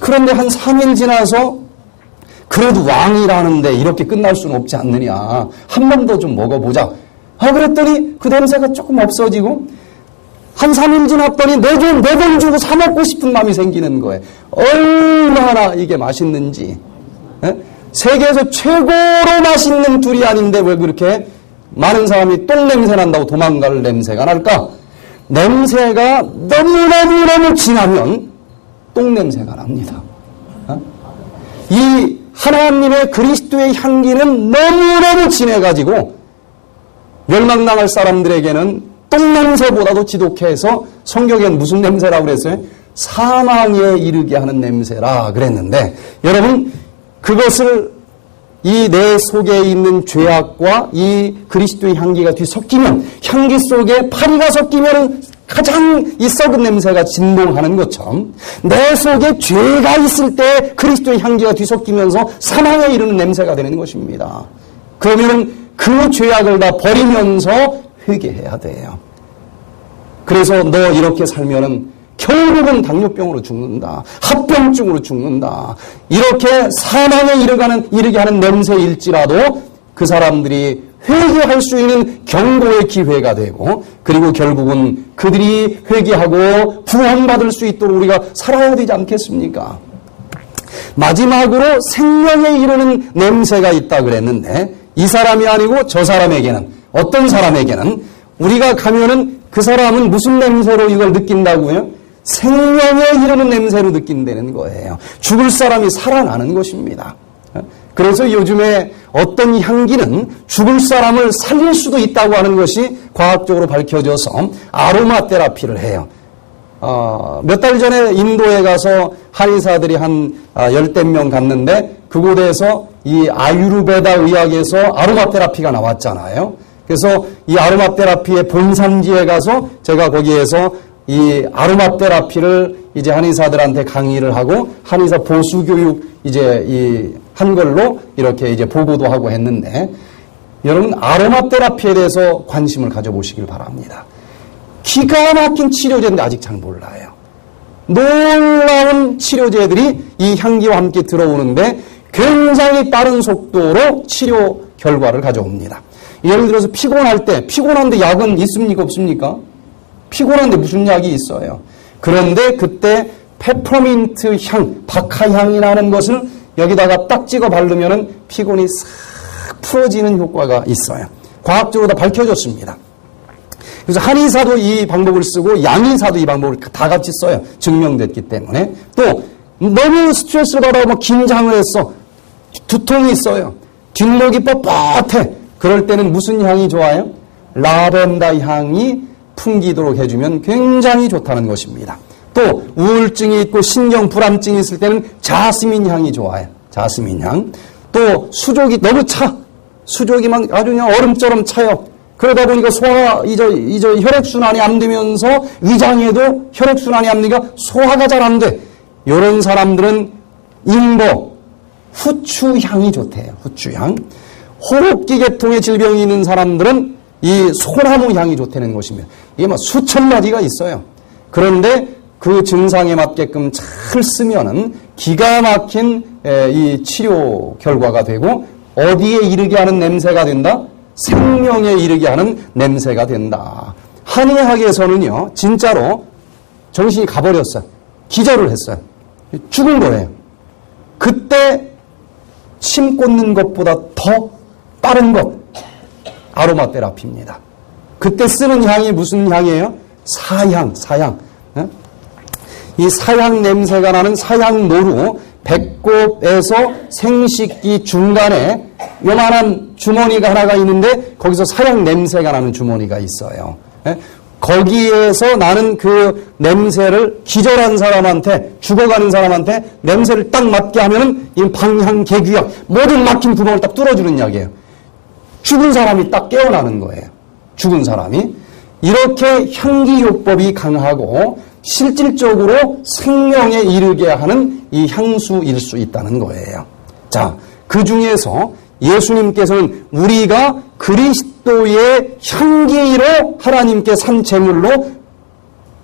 그런데 한 3일 지나서 그래도 왕이라는데 이렇게 끝날 수는 없지 않느냐. 한 번 더 좀 먹어보자. 그랬더니 그 냄새가 조금 없어지고 한 3일 지났더니 내 돈 주고 사 먹고 싶은 마음이 생기는 거예요. 얼마나 이게 맛있는지. 에? 세계에서 최고로 맛있는 두리안인데 왜 그렇게 많은 사람이 똥 냄새 난다고 도망갈 냄새가 날까? 냄새가 너무너무 진하면 똥 냄새가 납니다. 이 하나님의 그리스도의 향기는 너무너무 진해가지고 멸망당할 사람들에게는 똥 냄새보다도 지독해서 성경엔 무슨 냄새라고 그랬어요? 사망에 이르게 하는 냄새라 그랬는데 여러분 그것을 이 내 속에 있는 죄악과 이 그리스도의 향기가 뒤섞이면 향기 속에 파리가 섞이면 가장 이 썩은 냄새가 진동하는 것처럼 내 속에 죄가 있을 때 그리스도의 향기가 뒤섞이면서 사망에 이르는 냄새가 되는 것입니다. 그러면 그 죄악을 다 버리면서 회개해야 돼요. 그래서 너 이렇게 살면은 결국은 당뇨병으로 죽는다. 합병증으로 죽는다. 이렇게 사망에 이르게 하는 냄새일지라도 그 사람들이 회개할 수 있는 경고의 기회가 되고 그리고 결국은 그들이 회개하고 구원받을 수 있도록 우리가 살아야 되지 않겠습니까? 마지막으로 생명에 이르는 냄새가 있다 그랬는데 이 사람이 아니고 저 사람에게는, 어떤 사람에게는 우리가 가면은 그 사람은 무슨 냄새로 이걸 느낀다고요? 생명에 이르는 냄새로 느낀다는 거예요. 죽을 사람이 살아나는 것입니다. 그래서 요즘에 어떤 향기는 죽을 사람을 살릴 수도 있다고 하는 것이 과학적으로 밝혀져서 아로마 테라피를 해요. 몇 달 전에 인도에 가서 한의사들이 한 10대 명 갔는데 그곳에서 이 아유르베다 의학에서 아로마 테라피가 나왔잖아요. 그래서 이 아로마 테라피의 본산지에 가서 제가 거기에서 이 아로마 테라피를 이제 한의사들한테 강의를 하고 한의사 보수 교육 이제 한 걸로 이렇게 이제 보고도 하고 했는데 여러분 아로마 테라피에 대해서 관심을 가져보시길 바랍니다. 기가 막힌 치료제인데 아직 잘 몰라요. 놀라운 치료제들이 이 향기와 함께 들어오는데 굉장히 빠른 속도로 치료 결과를 가져옵니다. 예를 들어서 피곤한데 약은 있습니까? 없습니까? 피곤한데 무슨 약이 있어요? 그런데 그때 페퍼민트 향, 박하향이 나는 것을 여기다가 딱 찍어 바르면은 피곤이 싹 풀어지는 효과가 있어요. 과학적으로 다 밝혀졌습니다. 그래서 한의사도 이 방법을 쓰고 양의사도 이 방법을 다 같이 써요. 증명됐기 때문에. 또 너무 스트레스를 받아서 막 긴장을 했어. 두통이 있어요. 뒷목이 뻣뻣해. 그럴 때는 무슨 향이 좋아요? 라벤더 향이 풍기도록 해주면 굉장히 좋다는 것입니다. 또 우울증이 있고 신경 불안증이 있을 때는 자스민 향이 좋아요. 자스민 향. 또 수족이 너무 차. 수족이 막 아주 그냥 얼음처럼 차요. 그러다 보니까 혈액순환이 안 되면서 위장에도 혈액순환이 안 되니까 소화가 잘 안 돼. 이런 사람들은 인보, 후추향이 좋대요. 후추향. 호흡기 계통의 질병이 있는 사람들은 이 소나무 향이 좋다는 것입니다. 이게 막 수천 가지가 있어요. 그런데 그 증상에 맞게끔 잘 쓰면은 기가 막힌 이 치료 결과가 되고 어디에 이르게 하는 냄새가 된다? 생명에 이르게 하는 냄새가 된다. 한의학에서는요, 진짜로 정신이 가버렸어요. 기절을 했어요. 죽은 거예요. 그때 침 꽂는 것보다 더 빠른 것, 아로마 테라피입니다. 그때 쓰는 향이 무슨 향이에요? 사향. 이 사향 냄새가 나는 사향노루, 배꼽에서 생식기 중간에 요만한 주머니가 하나가 있는데 거기서 사향 냄새가 나는 주머니가 있어요. 거기에서 나는 그 냄새를 기절한 사람한테, 죽어가는 사람한테 냄새를 딱 맡게 하면은 이 방향, 개규약, 모든 막힌 구멍을 딱 뚫어주는 약이에요. 죽은 사람이 딱 깨어나는 거예요. 죽은 사람이. 이렇게 향기요법이 강하고 실질적으로 생명에 이르게 하는 이 향수일 수 있다는 거예요. 자, 그 중에서 예수님께서는 우리가 그리스도의 향기로 하나님께 산 제물로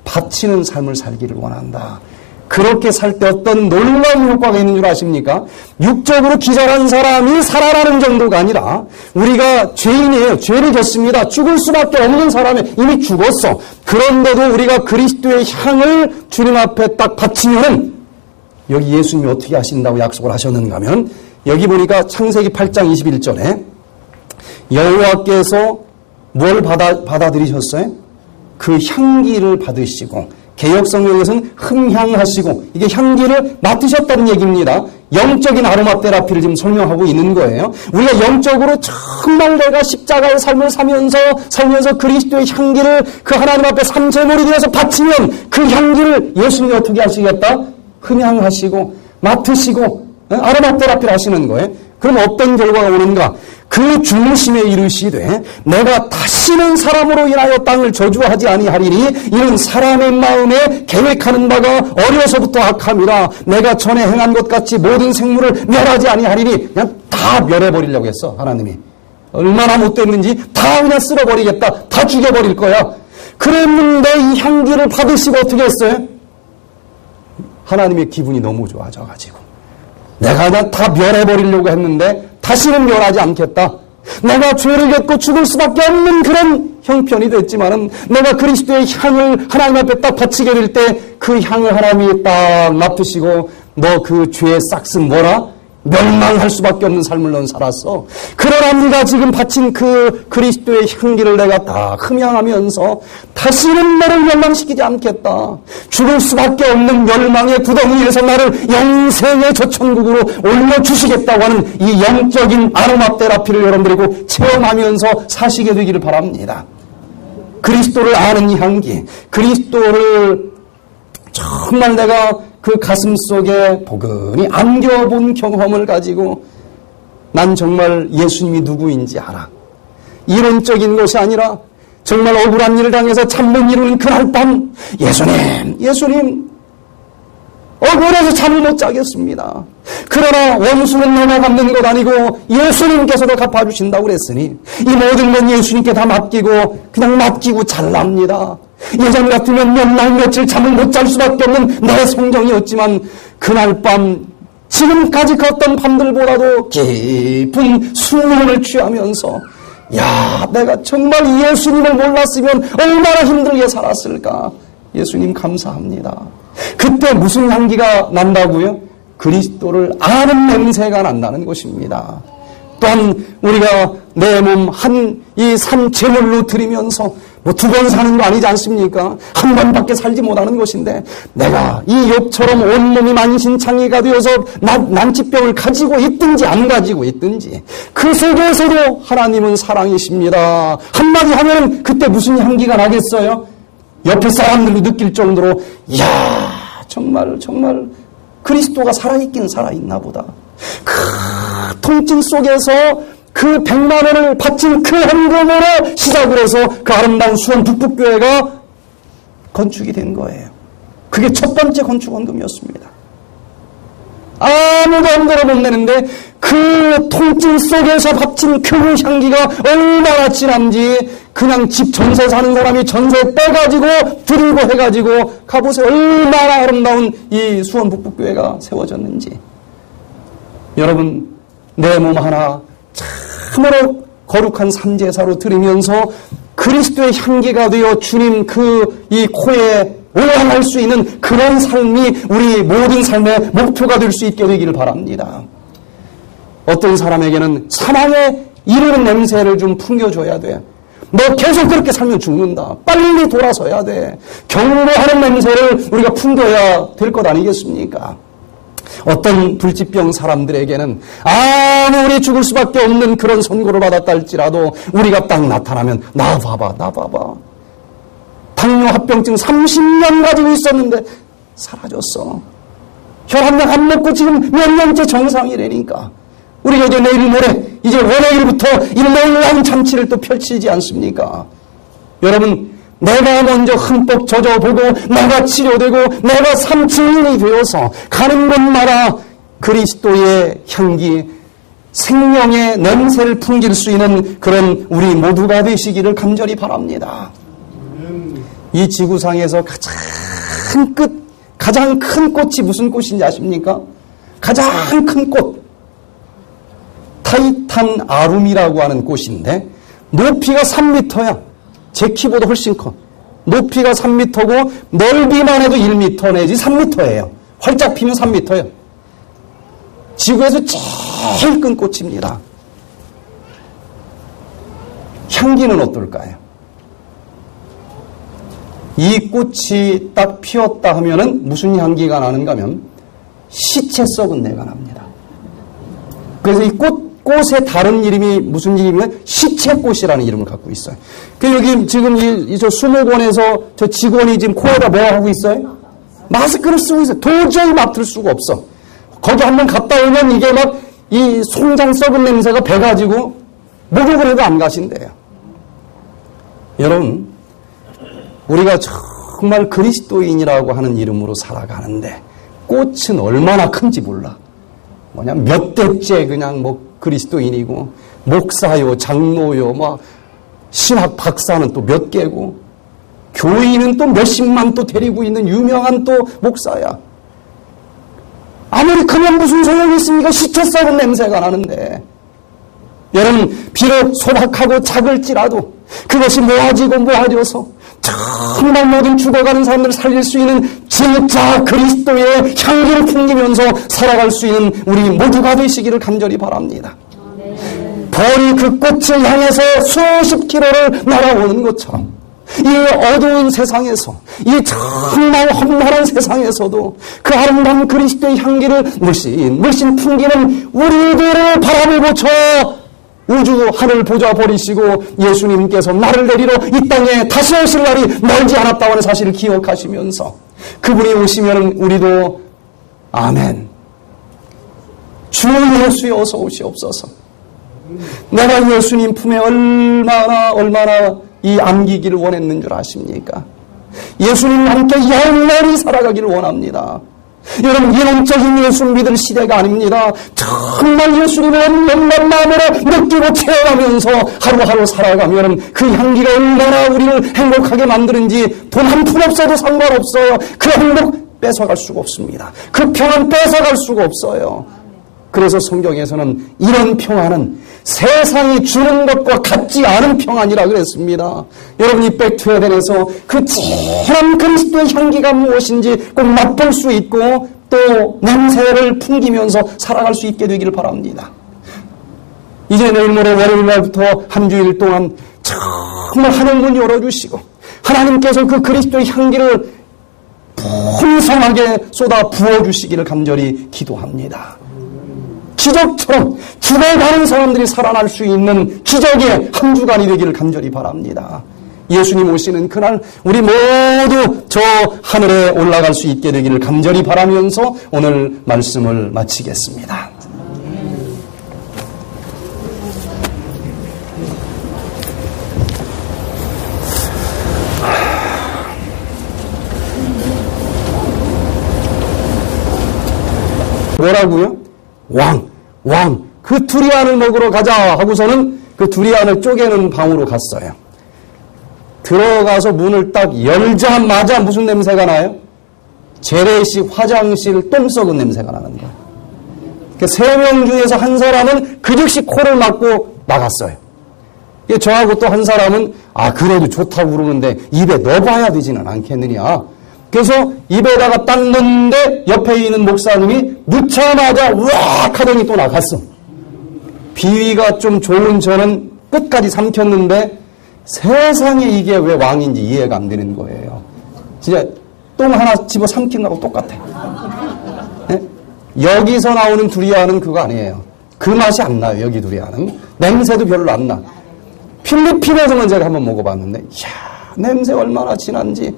바치는 삶을 살기를 원한다. 그렇게 살 때 어떤 놀라운 효과가 있는 줄 아십니까? 육적으로 기절한 사람이 살아나는 정도가 아니라 우리가 죄인이에요. 죄를 졌습니다. 죽을 수밖에 없는 사람이 이미 죽었어. 그런데도 우리가 그리스도의 향을 주님 앞에 딱 바치면은 여기 예수님이 어떻게 하신다고 약속을 하셨는가 하면 여기 보니까 창세기 8장 21절에 여호와께서 뭘 받아들이셨어요? 그 향기를 받으시고 개역성경에서는 흠향하시고 이게 향기를 맡으셨다는 얘기입니다. 영적인 아로마 테라피를 지금 설명하고 있는 거예요. 우리가 영적으로 정말 내가 십자가의 삶을 살면서 그리스도의 향기를 그 하나님 앞에 삼재물이 되어서 바치면 그 향기를 예수님이 어떻게 하시겠다? 흠향하시고 맡으시고 아로마 테라피를 하시는 거예요. 그럼 어떤 결과가 오는가? 그 중심에 이르시되 내가 다시는 사람으로 인하여 땅을 저주하지 아니하리니 이는 사람의 마음에 계획하는 바가 어려서부터 악함이라. 내가 전에 행한 것 같이 모든 생물을 멸하지 아니하리니 그냥 다 멸해버리려고 했어. 하나님이 얼마나 못됐는지 다 그냥 쓸어버리겠다. 다 죽여버릴 거야. 그랬는데 이 향기를 받으시고 어떻게 했어요? 하나님의 기분이 너무 좋아져가지고 내가 그냥 다 멸해버리려고 했는데 다시는 멸하지 않겠다. 내가 죄를 졌고 죽을 수밖에 없는 그런 형편이 됐지만은 내가 그리스도의 향을 하나님 앞에 딱 바치게 될 때 그 향을 하나님이 딱 맡으시고 너 그 죄의 싹슨 뭐라? 멸망할 수밖에 없는 삶을 넌 살았어. 그러나 네가 지금 바친 그 그리스도의 향기를 내가 다 흠양하면서 다시는 너를 멸망시키지 않겠다. 죽을 수밖에 없는 멸망의 구덩이에서 나를 영생의 저천국으로 올려주시겠다고 하는 이 영적인 아로마 테라피를 여러분들이 꼭 체험하면서 사시게 되기를 바랍니다. 그리스도를 아는 이 향기, 그리스도를 정말 내가 그 가슴 속에 포근히 안겨본 경험을 가지고 난 정말 예수님이 누구인지 알아. 이론적인 것이 아니라 정말 억울한 일을 당해서 잠 못 이루는 그날 밤 예수님 억울해서 잠을 못 자겠습니다. 그러나 원수는 내가 갚는 것 아니고 예수님께서도 갚아주신다고 그랬으니 이 모든 건 예수님께 다 그냥 맡기고 잘납니다. 예전 같으면 몇 날 며칠 잠을 못 잘 수밖에 없는 내 성정이었지만 그날 밤 지금까지 걷던 밤들보다도 깊은 수면을 취하면서 내가 정말 예수님을 몰랐으면 얼마나 힘들게 살았을까. 예수님 감사합니다. 그때 무슨 향기가 난다고요? 그리스도를 아는 냄새가 난다는 것입니다. 또한 우리가 내 몸 이 산 제물로 드리면서 2번 사는 거 아니지 않습니까? 한 번밖에 살지 못하는 것인데 내가 이 욥처럼 온몸이 만신창이가 되어서 난치병을 가지고 있든지 안 가지고 있든지 그 속에서도 하나님은 사랑이십니다. 한마디 하면 그때 무슨 향기가 나겠어요? 옆에 사람들도 느낄 정도로 정말 그리스도가 살아있긴 살아있나 보다. 그 통증 속에서 그 100만 원을 바친 그 헌금으로 시작을 해서 그 아름다운 수원 북북교회가 건축이 된 거예요. 그게 첫 번째 건축 헌금이었습니다. 아무도 엄대로 못 내는데 그 통증 속에서 바친 그 향기가 얼마나 진한지 그냥 집 전세 사는 사람이 전세 빼가지고 드리고 해가지고 가보세요. 얼마나 아름다운 이 수원 북북교회가 세워졌는지. 여러분 내 몸 하나 참으로 거룩한 삼제사로 드리면서 그리스도의 향기가 되어 주님 이 코에 올라갈 수 있는 그런 삶이 우리 모든 삶의 목표가 될 수 있게 되기를 바랍니다. 어떤 사람에게는 사망에 이르는 냄새를 좀 풍겨줘야 돼. 너 계속 그렇게 살면 죽는다. 빨리 돌아서야 돼. 경고하는 냄새를 우리가 풍겨야 될 것 아니겠습니까? 어떤 불치병 사람들에게는 아무리 죽을 수밖에 없는 그런 선고를 받았다 할지라도 우리가 딱 나타나면 나 봐봐. 당뇨 합병증 30년 가지고 있었는데 사라졌어. 혈압약 안 먹고 지금 몇 년째 정상이라니까. 우리가 이제 내일 모레 이제 월요일부터 이 놀라운 잔치를 또 펼치지 않습니까? 여러분 내가 먼저 흠뻑 젖어보고 내가 치료되고 내가 삶 증인이 되어서 가는 곳마다 그리스도의 향기 생명의 냄새를 풍길 수 있는 그런 우리 모두가 되시기를 간절히 바랍니다. 이 지구상에서 가장 큰 꽃이 무슨 꽃인지 아십니까? 가장 큰 꽃 타이탄 아룸이라고 하는 꽃인데 높이가 3m야. 제 키보다 훨씬 커. 높이가 3m고 넓이만 해도 1m 내지 3m예요. 활짝 피면 3m예요. 지구에서 제일 큰 꽃입니다. 향기는 어떨까요? 이 꽃이 딱 피었다 하면은 무슨 향기가 나는가 하면 시체 썩은 내가 납니다. 그래서 이 꽃의 다른 이름이 무슨 이름이냐면 시체꽃이라는 이름을 갖고 있어요. 그 여기 지금 저 수목원에서 저 직원이 지금 코에다 뭐 하고 있어요? 마스크를 쓰고 있어요. 도저히 맡을 수가 없어. 거기 한번 갔다 오면 이게 막 이 송장 썩은 냄새가 배가지고 목욕을 해도 안 가신대요. 여러분 우리가 정말 그리스도인이라고 하는 이름으로 살아가는데 꽃은 얼마나 큰지 몰라. 몇 대째 그냥 그리스도인이고 목사요 장로요 신학 박사는 또 몇 개고 교인은 또 몇십만 또 데리고 있는 유명한 또 목사야. 아무리 크면 무슨 소용이 있습니까? 시체 썩은 냄새가 나는데. 여러분 비록 소박하고 작을지라도 그것이 모아지고 모아져서 정말 모든 죽어가는 사람들을 살릴 수 있는 진짜 그리스도의 향기를 풍기면서 살아갈 수 있는 우리 모두가 되시기를 간절히 바랍니다. 벌이 그 꽃을 향해서 수십 킬로를 날아오는 것처럼 이 어두운 세상에서, 이 정말 험난한 세상에서도 그 아름다운 그리스도의 향기를 물씬 풍기는 우리들을 바라보고 저 우주 하늘 보좌 버리시고 예수님께서 나를 내리러 이 땅에 다시 오실 날이 멀지 않았다고 하는 사실을 기억하시면서 그분이 오시면 우리도 아멘, 주 예수여 어서 오시옵소서. 내가 예수님 품에 얼마나 이 안기기를 원했는 줄 아십니까? 예수님과 함께 영원히 살아가기를 원합니다. 여러분, 이론적인 예수 믿을 시대가 아닙니다. 정말 예수님을 온전한 마음으로 느끼고 체험하면서 하루하루 살아가면 그 향기가 얼마나 우리를 행복하게 만드는지 돈 한 푼 없어도 상관없어요. 그 행복 뺏어갈 수가 없습니다. 그 평안 뺏어갈 수가 없어요. 그래서 성경에서는 이런 평안은 세상이 주는 것과 같지 않은 평안이라 그랬습니다. 여러분, 이 백투에덴에서 그 진한 그리스도의 향기가 무엇인지 꼭 맛볼 수 있고 또 냄새를 풍기면서 살아갈 수 있게 되기를 바랍니다. 이제 내일 모레 월요일 날부터 한 주일 동안 정말 하늘문 열어주시고 하나님께서 그 그리스도의 향기를 풍성하게 쏟아 부어주시기를 간절히 기도합니다. 기적처럼 죽어가는 사람들이 살아날 수 있는 기적의 한 주간이 되기를 간절히 바랍니다. 예수님 오시는 그날 우리 모두 저 하늘에 올라갈 수 있게 되기를 간절히 바라면서 오늘 말씀을 마치겠습니다. 뭐라고요? 왕, 그 두리안을 먹으러 가자 하고서는 그 두리안을 쪼개는 방으로 갔어요. 들어가서 문을 딱 열자마자 무슨 냄새가 나요? 재래식 화장실 똥 썩은 냄새가 나는 거예요. 그 3명 중에서 한 사람은 그 즉시 코를 막고 나갔어요. 저하고 또 한 사람은 그래도 좋다고 그러는데 입에 넣어봐야 되지는 않겠느냐. 그래서 입에다가 딱 넣는데 옆에 있는 목사님이 넣자마자 우악 하더니 또 나갔어. 비위가 좀 좋은 저는 끝까지 삼켰는데 세상에 이게 왜 왕인지 이해가 안 되는 거예요. 진짜 똥 하나 집어 삼킨 거하고 똑같아. 네? 여기서 나오는 두리안은 그거 아니에요. 그 맛이 안 나요. 여기 두리안은. 냄새도 별로 안 나. 필리핀에서는 제가 한번 먹어봤는데 이야, 냄새 얼마나 진한지.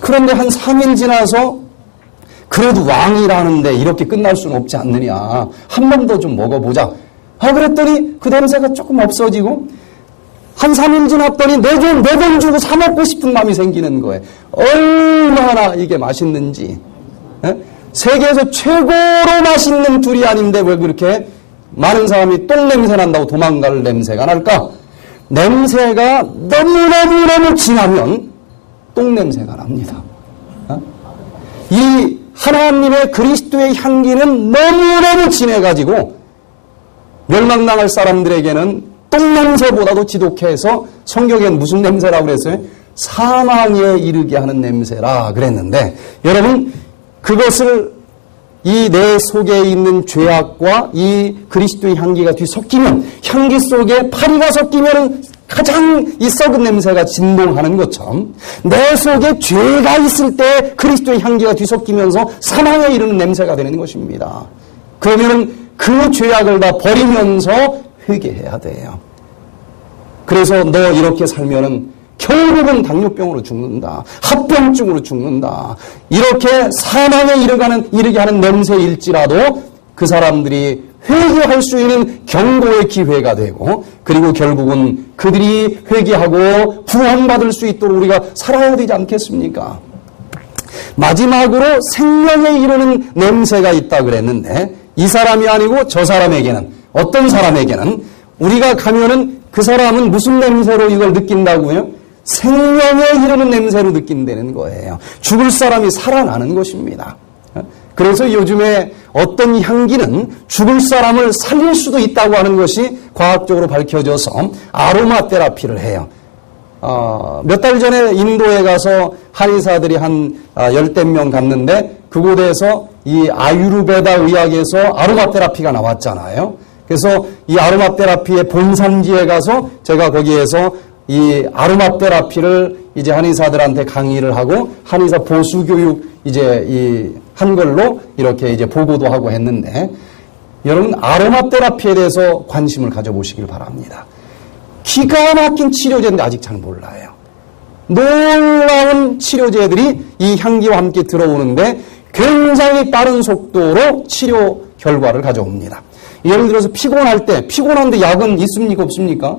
그런데 한 3일 지나서 그래도 왕이라는데 이렇게 끝날 수는 없지 않느냐. 한 번 더 좀 먹어보자. 그랬더니 그 냄새가 조금 없어지고 한 3일 지났더니 내 돈 주고 사 먹고 싶은 마음이 생기는 거예요. 얼마나 이게 맛있는지. 세계에서 최고로 맛있는 두리안인데 왜 그렇게 많은 사람이 똥 냄새 난다고 도망갈 냄새가 날까? 냄새가 너무너무 진하면 똥 냄새가 납니다. 이 하나님의 그리스도의 향기는 너무너무 진해가지고 멸망당할 사람들에게는 똥 냄새보다도 지독해서 성경엔 무슨 냄새라고 그랬어요? 사망에 이르게 하는 냄새라 그랬는데 여러분 그것을 이 내 속에 있는 죄악과 이 그리스도의 향기가 뒤섞이면 향기 속에 파리가 섞이면 가장 이 썩은 냄새가 진동하는 것처럼 내 속에 죄가 있을 때 그리스도의 향기가 뒤섞이면서 사망에 이르는 냄새가 되는 것입니다. 그러면 그 죄악을 다 버리면서 회개해야 돼요. 그래서 너 이렇게 살면은 결국은 당뇨병으로 죽는다. 합병증으로 죽는다. 이렇게 사망에 이르게 하는 냄새일지라도 그 사람들이 회개할 수 있는 경고의 기회가 되고 그리고 결국은 그들이 회개하고 구원받을 수 있도록 우리가 살아야 되지 않겠습니까? 마지막으로 생명에 이르는 냄새가 있다 그랬는데 이 사람이 아니고 저 사람에게는 어떤 사람에게는 우리가 가면은 그 사람은 무슨 냄새로 이걸 느낀다고요? 생명에 이르는 냄새로 느낀다는 거예요. 죽을 사람이 살아나는 것입니다. 그래서 요즘에 어떤 향기는 죽을 사람을 살릴 수도 있다고 하는 것이 과학적으로 밝혀져서 아로마 테라피를 해요. 몇 달 전에 인도에 가서 한의사들이 한 10대 명 갔는데 그곳에서 이 아유르베다 의학에서 아로마 테라피가 나왔잖아요. 그래서 이 아로마 테라피의 본산지에 가서 제가 거기에서 이 아로마 테라피를 이제 한의사들한테 강의를 하고 한의사 보수 교육 이제 한 걸로 이렇게 이제 보고도 하고 했는데 여러분 아로마 테라피에 대해서 관심을 가져보시길 바랍니다. 기가 막힌 치료제인데 아직 잘 몰라요. 놀라운 치료제들이 이 향기와 함께 들어오는데 굉장히 빠른 속도로 치료 결과를 가져옵니다. 예를 들어서 피곤한데 약은 있습니까 없습니까?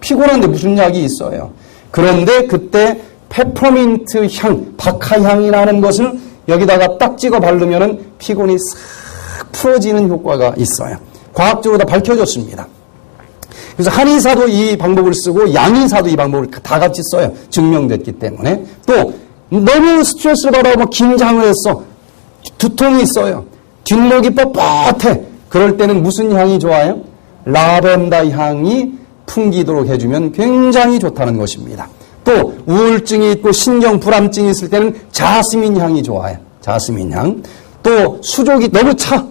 피곤한데 무슨 약이 있어요? 그런데 그때 페퍼민트 향, 박하향이 나는 것을 여기다가 딱 찍어 바르면은 피곤이 싹 풀어지는 효과가 있어요. 과학적으로 다 밝혀졌습니다. 그래서 한의사도 이 방법을 쓰고 양의사도 이 방법을 다 같이 써요. 증명됐기 때문에. 또 너무 스트레스를 받아서 긴장을 했어. 두통이 있어요. 뒷목이 뻣뻣해. 그럴 때는 무슨 향이 좋아요? 라벤더 향이 풍기도록 해주면 굉장히 좋다는 것입니다. 또 우울증이 있고 신경 불안증이 있을 때는 자스민 향이 좋아요. 자스민 향. 또 수족이 너무 차.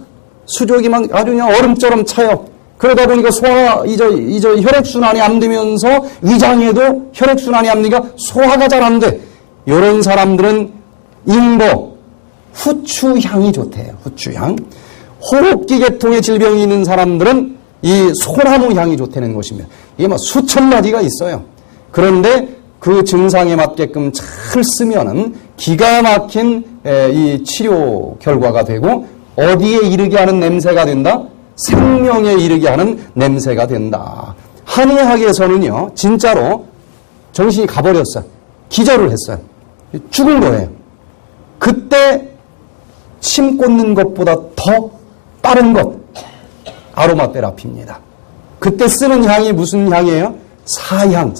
수족이 막 아주 그냥 얼음처럼 차요. 그러다 보니까 혈액순환이 안 되면서 위장에도 혈액순환이 안 되니까 소화가 잘 안 돼. 이런 사람들은 인거, 후추향이 좋대요. 후추향. 호흡기 계통의 질병이 있는 사람들은 이 소나무 향이 좋다는 것입니다. 이게 막 수천 가지가 있어요. 그런데 그 증상에 맞게끔 잘 쓰면은 기가 막힌 이 치료 결과가 되고 어디에 이르게 하는 냄새가 된다? 생명에 이르게 하는 냄새가 된다. 한의학에서는요, 진짜로 정신이 가버렸어요. 기절을 했어요. 죽은 거예요. 그때 침 꽂는 것보다 더 빠른 것, 아로마 테라피입니다. 그때 쓰는 향이 무슨 향이에요? 사향.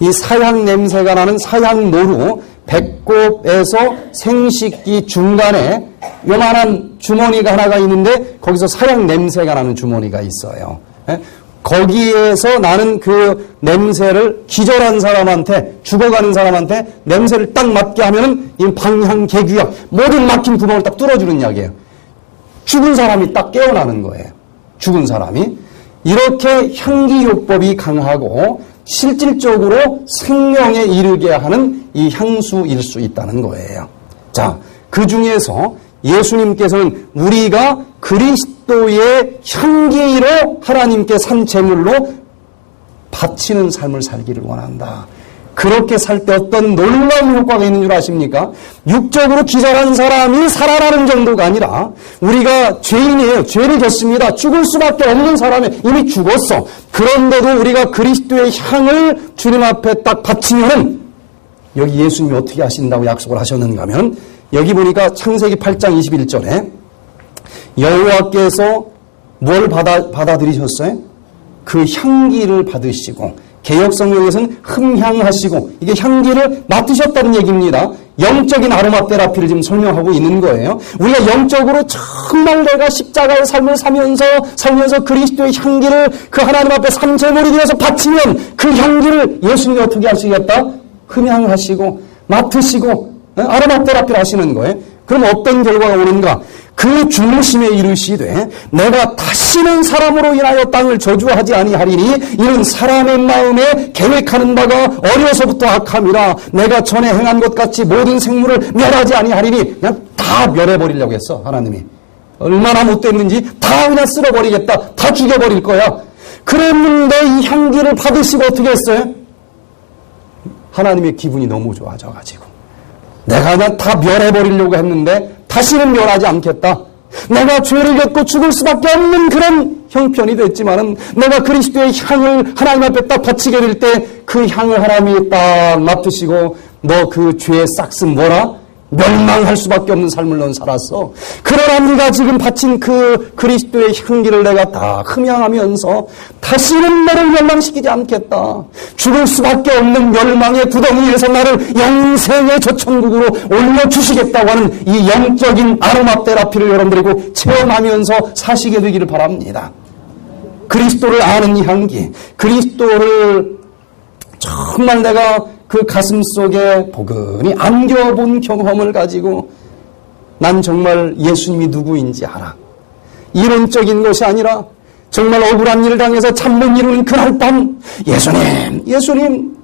이 사향 냄새가 나는 사향노루, 배꼽에서 생식기 중간에 요만한 주머니가 하나가 있는데 거기서 사향 냄새가 나는 주머니가 있어요. 거기에서 나는 그 냄새를 기절한 사람한테, 죽어가는 사람한테 냄새를 딱 맡게 하면은 이 방향, 개규약, 모든 막힌 구멍을 딱 뚫어주는 약이에요. 죽은 사람이 딱 깨어나는 거예요. 죽은 사람이. 이렇게 향기요법이 강하고 실질적으로 생명에 이르게 하는 이 향수일 수 있다는 거예요. 자, 그 중에서 예수님께서는 우리가 그리스도의 향기로 하나님께 산 제물로 바치는 삶을 살기를 원한다. 그렇게 살 때 어떤 놀라운 효과가 있는 줄 아십니까? 육적으로 기절한 사람이 살아나는 정도가 아니라 우리가 죄인이에요. 죄를 졌습니다. 죽을 수밖에 없는 사람이 이미 죽었어. 그런데도 우리가 그리스도의 향을 주님 앞에 딱 바치면은 여기 예수님이 어떻게 하신다고 약속을 하셨는가 하면 여기 보니까 창세기 8장 21절에 여호와께서 뭘 받아들이셨어요? 그 향기를 받으시고 개역성경에서는 흠향하시고 이게 향기를 맡으셨다는 얘기입니다. 영적인 아로마 테라피를 지금 설명하고 있는 거예요. 우리가 영적으로 정말 내가 십자가의 삶을 살면서 그리스도의 향기를 그 하나님 앞에 삼재물이 되어서 바치면 그 향기를 예수님이 어떻게 하시겠다? 흠향하시고 맡으시고 아로마 테라피를 하시는 거예요. 그럼 어떤 결과가 오는가? 그 중심에 이르시되 내가 다시는 사람으로 인하여 땅을 저주하지 아니하리니 이는 사람의 마음에 계획하는 바가 어려서부터 악함이라 내가 전에 행한 것 같이 모든 생물을 멸하지 아니하리니 그냥 다 멸해버리려고 했어. 하나님이 얼마나 못됐는지 다 그냥 쓸어버리겠다. 다 죽여버릴 거야. 그랬는데 이 향기를 받으시고 어떻게 했어요? 하나님의 기분이 너무 좋아져가지고 내가 그냥 다 멸해버리려고 했는데 다시는 멸하지 않겠다. 내가 죄를 졌고 죽을 수밖에 없는 그런 형편이 됐지만은 내가 그리스도의 향을 하나님 앞에 딱 바치게 될 때 그 향을 하나님이 딱 맡으시고 너 그 죄의 싹슨 뭐라? 멸망할 수밖에 없는 삶을 넌 살았어. 그러나 네가 지금 바친 그 그리스도의 향기를 내가 다 흠향하면서 다시는 너를 멸망시키지 않겠다. 죽을 수밖에 없는 멸망의 구덩이에서 나를 영생의 저천국으로 올려주시겠다고 하는 이 영적인 아로마 테라피를 여러분들이고 체험하면서 사시게 되기를 바랍니다. 그리스도를 아는 이 향기, 그리스도를 정말 내가 그 가슴 속에 포근히 안겨본 경험을 가지고 난 정말 예수님이 누구인지 알아. 이론적인 것이 아니라 정말 억울한 일을 당해서 잠 못 이루는 그날 밤 예수님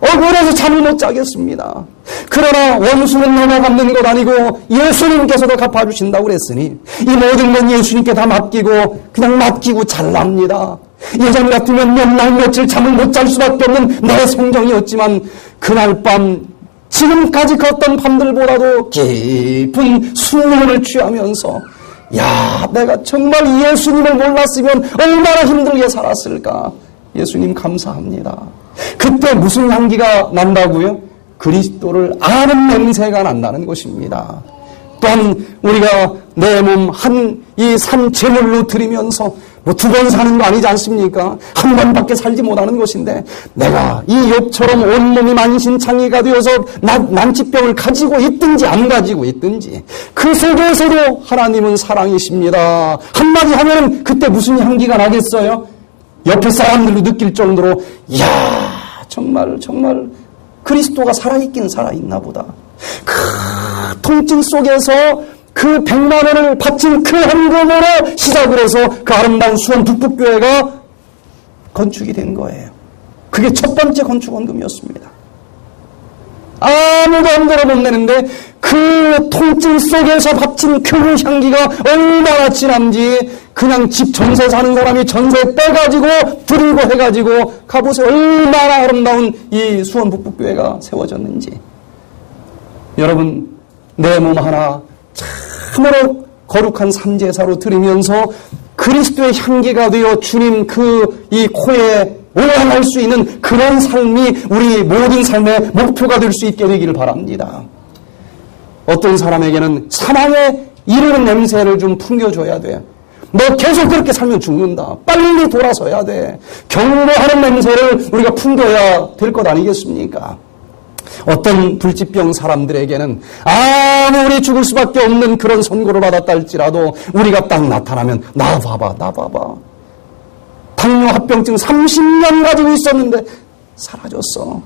억울해서 잠을 못 자겠습니다. 그러나 원수는 내가 갚는 것 아니고 예수님께서도 갚아주신다고 그랬으니 이 모든 건 예수님께 다 그냥 맡기고 잘납니다. 예전 같으면 몇 날 며칠 잠을 못 잘 수밖에 없는 내 성정이었지만 그날 밤 지금까지 걷던 밤들보다도 깊은 수면을 취하면서 내가 정말 예수님을 몰랐으면 얼마나 힘들게 살았을까. 예수님 감사합니다. 그때 무슨 향기가 난다고요? 그리스도를 아는 냄새가 난다는 것입니다. 또한 우리가 내 몸 이 산 제물로 드리면서 두 번 사는 거 아니지 않습니까? 한 번밖에 살지 못하는 것인데 내가 이 욥처럼 온몸이 만신창이가 되어서 난치병을 가지고 있든지 안 가지고 있든지 그 속에서도 하나님은 사랑이십니다. 한마디 하면 그때 무슨 향기가 나겠어요? 옆에 사람들도 느낄 정도로 정말 그리스도가 살아있긴 살아있나 보다. 그 통증 속에서 그 100만 원을 바친 그 헌금으로 시작을 해서 그 아름다운 수원 북북교회가 건축이 된 거예요. 그게 첫 번째 건축 헌금이었습니다. 아무도 헌금을 못 내는데 그 통증 속에서 바친 그 향기가 얼마나 진한지 그냥 집 전세 사는 사람이 전세 빼가지고 드리고 해가지고 가보세요. 얼마나 아름다운 이 수원 북북교회가 세워졌는지. 여러분 내 몸 하나 참으로 거룩한 삼제사로 드리면서 그리스도의 향기가 되어 주님 이 코에 올라갈 수 있는 그런 삶이 우리 모든 삶의 목표가 될 수 있게 되기를 바랍니다. 어떤 사람에게는 사망에 이르는 냄새를 좀 풍겨줘야 돼. 너 계속 그렇게 살면 죽는다. 빨리 돌아서야 돼. 경고하는 냄새를 우리가 풍겨야 될 것 아니겠습니까? 어떤 불치병 사람들에게는 아무리 죽을 수밖에 없는 그런 선고를 받았다 할지라도 우리가 딱 나타나면 나 봐봐. 당뇨 합병증 30년 가지고 있었는데 사라졌어.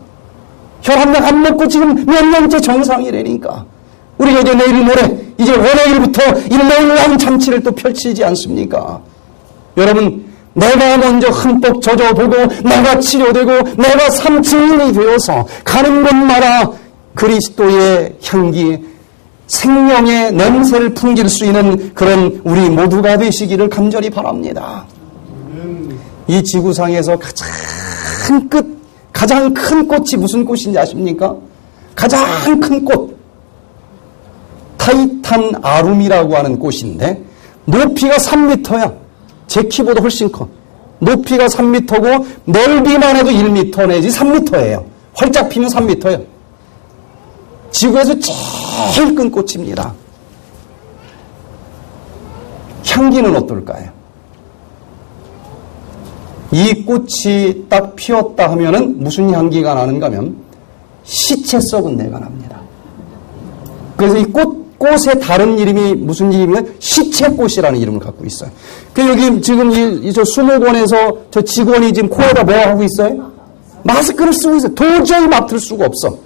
혈압약 안 먹고 지금 몇 년째 정상이라니까. 우리가 이제 내일 모레 이제 월요일부터 일몰랑 잔치를 또 펼치지 않습니까? 여러분 내가 먼저 흠뻑 젖어보고 내가 치료되고 내가 삶 증인이 되어서 가는 곳마다 그리스도의 향기 생명의 냄새를 풍길 수 있는 그런 우리 모두가 되시기를 간절히 바랍니다. 이 지구상에서 가장 큰 꽃이 무슨 꽃인지 아십니까? 가장 큰 꽃 타이탄 아룸이라고 하는 꽃인데 높이가 3m야. 제 키보다 훨씬 커. 높이가 3m고 넓이만 해도 1m 내지 3m예요. 활짝 피면 3m예요. 지구에서 제일 큰 꽃입니다. 향기는 어떨까요? 이 꽃이 딱 피었다 하면은 무슨 향기가 나는가 하면 시체 썩은 내가 납니다. 그래서 이 꽃의 다른 이름이 무슨 이름이냐면 시체꽃이라는 이름을 갖고 있어요. 그 여기 지금 저 수목원에서 저 직원이 지금 코에다 뭐 하고 있어요? 마스크를 쓰고 있어요. 도저히 맡을 수가 없어.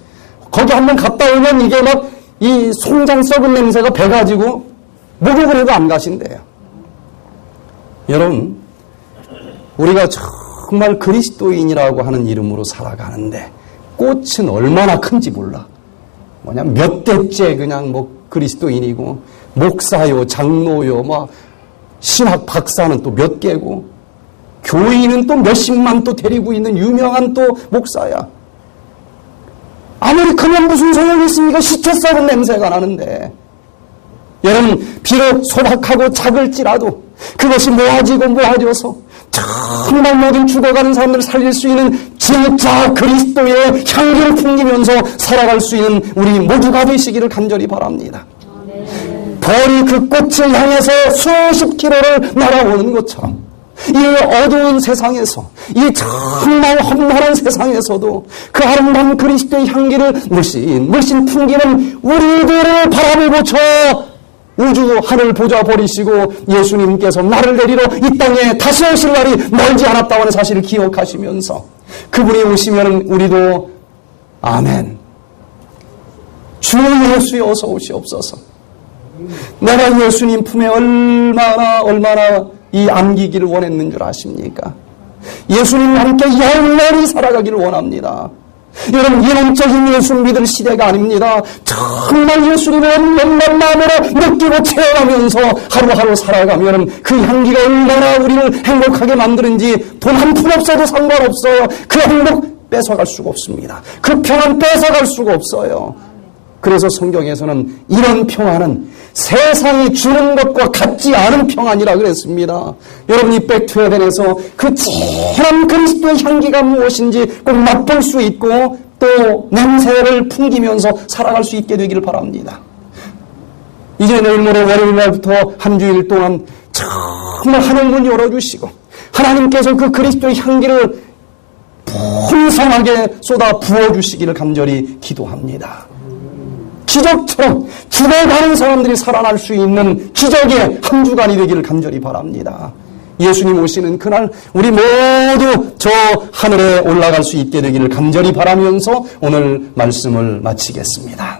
거기 한번 갔다 오면 이게 막 이 송장 썩은 냄새가 배가지고 목욕을 해도 안 가신대요. 여러분 우리가 정말 그리스도인이라고 하는 이름으로 살아가는데 꽃은 얼마나 큰지 몰라. 몇 대째 그냥 그리스도인이고 목사요 장로요 신학 박사는 또 몇 개고 교인은 또 몇십만 또 데리고 있는 유명한 또 목사야. 아무리 크면 무슨 소용이 있습니까? 시체 썩은 냄새가 나는데. 여러분 비록 소박하고 작을지라도 그것이 모아져서 정말 모든 죽어가는 사람들을 살릴 수 있는 진짜 그리스도의 향기를 풍기면서 살아갈 수 있는 우리 모두가 되시기를 간절히 바랍니다. 벌이 그 꽃을 향해서 수십 킬로를 날아오는 것처럼 이 어두운 세상에서 이 정말 험난한 세상에서도 그 아름다운 그리스도의 향기를 물씬 풍기는 우리들을 바라보고 저 우주 하늘 보좌 버리시고 예수님께서 나를 데리러 이 땅에 다시 오실 날이 멀지 않았다고 하는 사실을 기억하시면서 그분이 오시면 우리도 아멘. 주 예수여 어서 오시옵소서. 내가 예수님 품에 얼마나 이 안기기를 원했는 줄 아십니까? 예수님과 함께 영원히 살아가기를 원합니다. 여러분, 이론적인 예수 믿을 시대가 아닙니다. 정말 예수님을 온전한 마음으로 느끼고 체험하면서 하루하루 살아가면 그 향기가 얼마나 우리를 행복하게 만드는지 돈 한 푼 없어도 상관없어요. 그 행복 뺏어갈 수가 없습니다. 그 평안 뺏어갈 수가 없어요. 그래서 성경에서는 이런 평안은 세상이 주는 것과 같지 않은 평안이라 그랬습니다. 여러분이 백투헤븐에서 그 진한 그리스도의 향기가 무엇인지 꼭 맛볼 수 있고 또 냄새를 풍기면서 살아갈 수 있게 되기를 바랍니다. 이제 내일 모레 월요일 날부터 한 주일 동안 정말 하늘문 열어주시고 하나님께서 그 그리스도의 향기를 풍성하게 쏟아 부어주시기를 간절히 기도합니다. 기적처럼 죽어가는 사람들이 살아날 수 있는 기적의 한 주간이 되기를 간절히 바랍니다. 예수님 오시는 그날 우리 모두 저 하늘에 올라갈 수 있게 되기를 간절히 바라면서 오늘 말씀을 마치겠습니다.